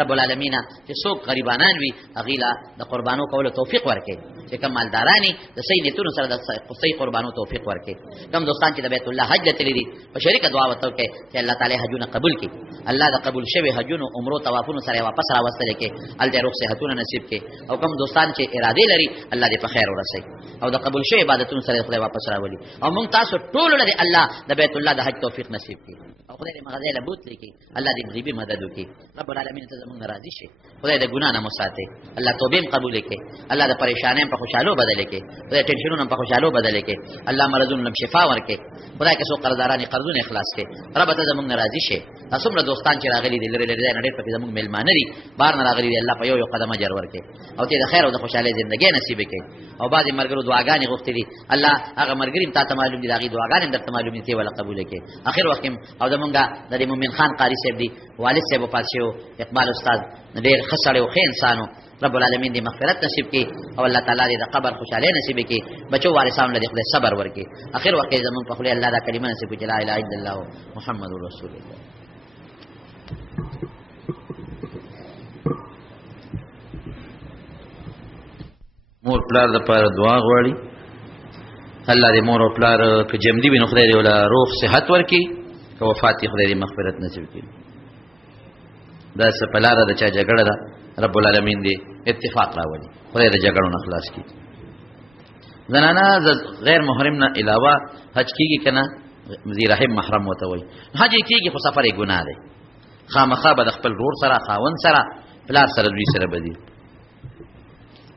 رب العالمین چې څوک غریبانان وي اغیلا د قربانو کولو توفیق ورکړي چې کوم مالدارانی د صحیح نیتونو سره د صحیح قربانو توفیق ورکړي کوم دوستان چې د بیت الله حج ته لري په شریک دعا وته کې چې الله تعالی حجونه قبول کړي الله د قبول شوی حجونو عمره طوافونو سره واپس راوستل کې ال دې روح صحتونه نصیب کړي او کوم دوستان چې اراده لري الله دې په خیر ورسي او د قبول شوی عبادتونو سره خدای واپس راولي او موږ تاسو ټول لري الله د بیت الله د حج توفیق نصیب کړي او خدای دې مغزه له بوت لکې الله دې غریبي مدد وکړي رب العالمین ته زموږ راضي شي خدای دې ګناه نه مساته الله توبې قبول کړي الله د پریشانې په خوشاله بدل کړي خدای ټینشنونو په خوشاله بدل کړي الله مرزونو په شفا ورکړي خدای کې څو قرضدارانې قرضونه اخلاص کړي رب ته زموږ راضي شي تاسو موږ دوستان چې راغلي دي لري لري نه ډېر پکې زموږ ملمانه دي بار نه راغلي دي الله په یو قدم اجر ورکړي او ته د خیر او د خوشاله ژوندۍ نصیب کړي او بعضی مرګرو دعاګانې غوښتلي الله هغه مرګریم ته معلوم دي هغه دعاګانې درته معلوم دي ولا قبول کړي اخر وخت او زمونږ د مومن خان قاری صاحب دی والد صاحب پاتشو اقبال استاد ډېر خسړ او ښه انسانو رب العالمین دې مغفرت نصیب کړي او الله تعالی دې د قبر خوشاله نصیب کړي بچو وارثانو دې خدای صبر ورکړي اخر وخت زمون په خله الله دا کلمه نصیب کړي لا اله الا الله محمد رسول الله مور پلار د پاره دعا غواړي الله دې مور او پلار په جمدی بنو خدای دې ولا روح صحت ورکړي او وفات خدای دې مغفرت نصیب کړي دا سپلاره د چا جګړه ده رب العالمین دې اتفاق راولي خدای دې جګړو نه خلاص کړي زنانا غیر محرم نه علاوه حج کیږي کنه ذی رحم محرم وته وي حج کیږي خو سفر یې ګناه ده خامخا به خپل رور سره خاون سره پلار سره دوی سره بدی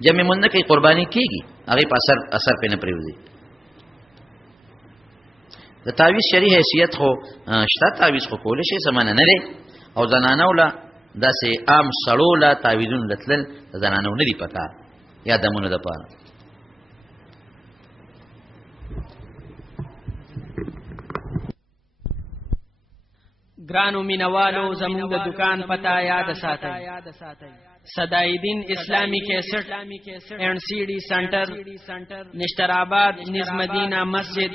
جمع مننه کې قرباني کیږي هغه په اثر په نه پریوزي د تعویذ شری حیثیت خو شته تعویذ خو کول شي سمانه نه لري او زنانه ولا داسې عام سړو لا تعویذون لتل زنانه نه دی پکار یا دمونه د پاره ګرانو مینوالو زموږ د دکان پتا یاد ساتئ صدایدین اسلامی کیسٹ این سی ڈی سنٹر نشتر آباد نز مدینہ مسجد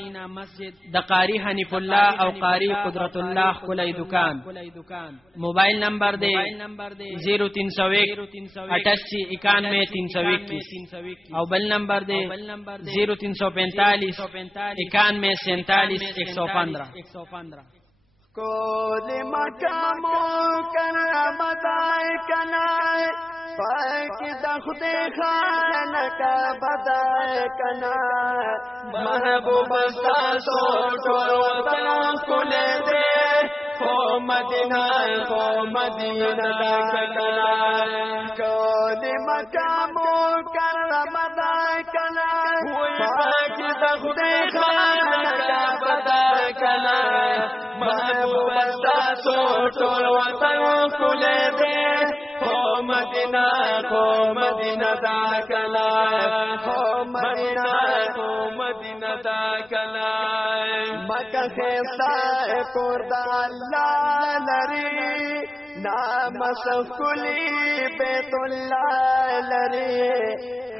د قاری حنیف اللہ او قاری قدرت اللہ کلی دکان موبائل نمبر دے 0301-88-91-321 او بل نمبر دے 0345-91-47-115 کولی مکامو کنا بدائی کنائی پاکی دخدی خانکا بدائی کنائی محبوب استاسو ٹول وطن کلی دے خو مدینہ کنائی کولی مکامو کنا بدائی کنائی پاکی دخدی خانکا بدائی کنائی محبوب استاسو ټول وطن کولې دې خو مدینه دا کلا خو مدینه دا کلا مکه خستا کور د الله لري نام سکلی بیت الله لري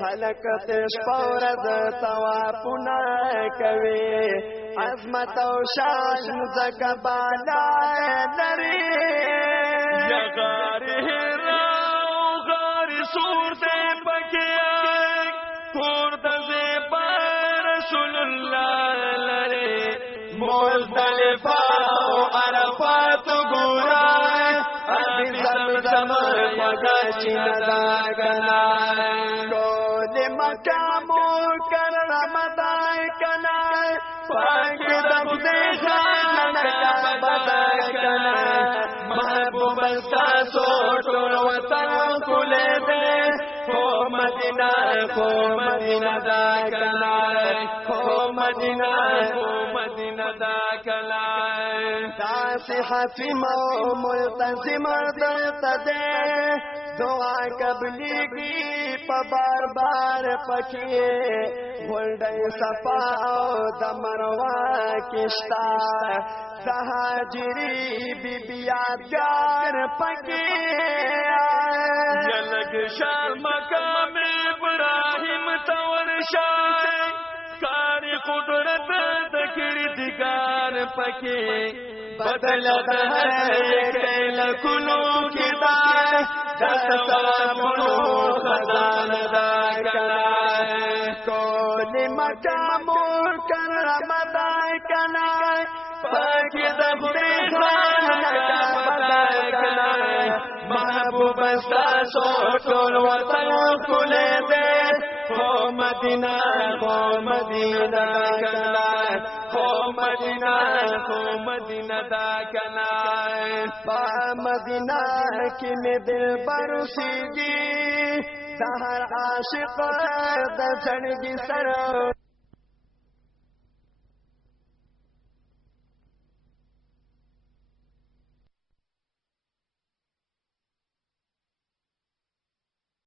خلق تشپورد توافنا کوي عظمت او شان زکه بالا لري یا غاری راو غاری سور دې پکې کور د رسول الله لري مزدلفه او عرفات ګورای ابي زمزم وغاچی ندا کنا ګول مقامو کر رمضان کنا پاک دم دې خان کا بدای کنا محبوب استاسو ټول وطن کولې دې خو مدینه دا کنا خو مدینه دا کنا تاسو حفیم او ملتزم درته دې دعا قبلیږي په بار بار پکې ولډي صفا او د مروه کې شتا د هاجري بی بی یادګار پکې یلګ شال مقام ابراهیم تور شاه کاری قدرت د کردگار پکې بدل د هر کله کلو کې دا د ثوابونو خزانه دا کلا کول مقام کرم دا کلا پاکی د خدای دا کلا محبوب استاسو ټول وطن کولې دې هو مدینہ دا کلا هو مدینہ دا کلا په مدینہ کې مې دل برسېږي د هر عاشق د ځنګي سره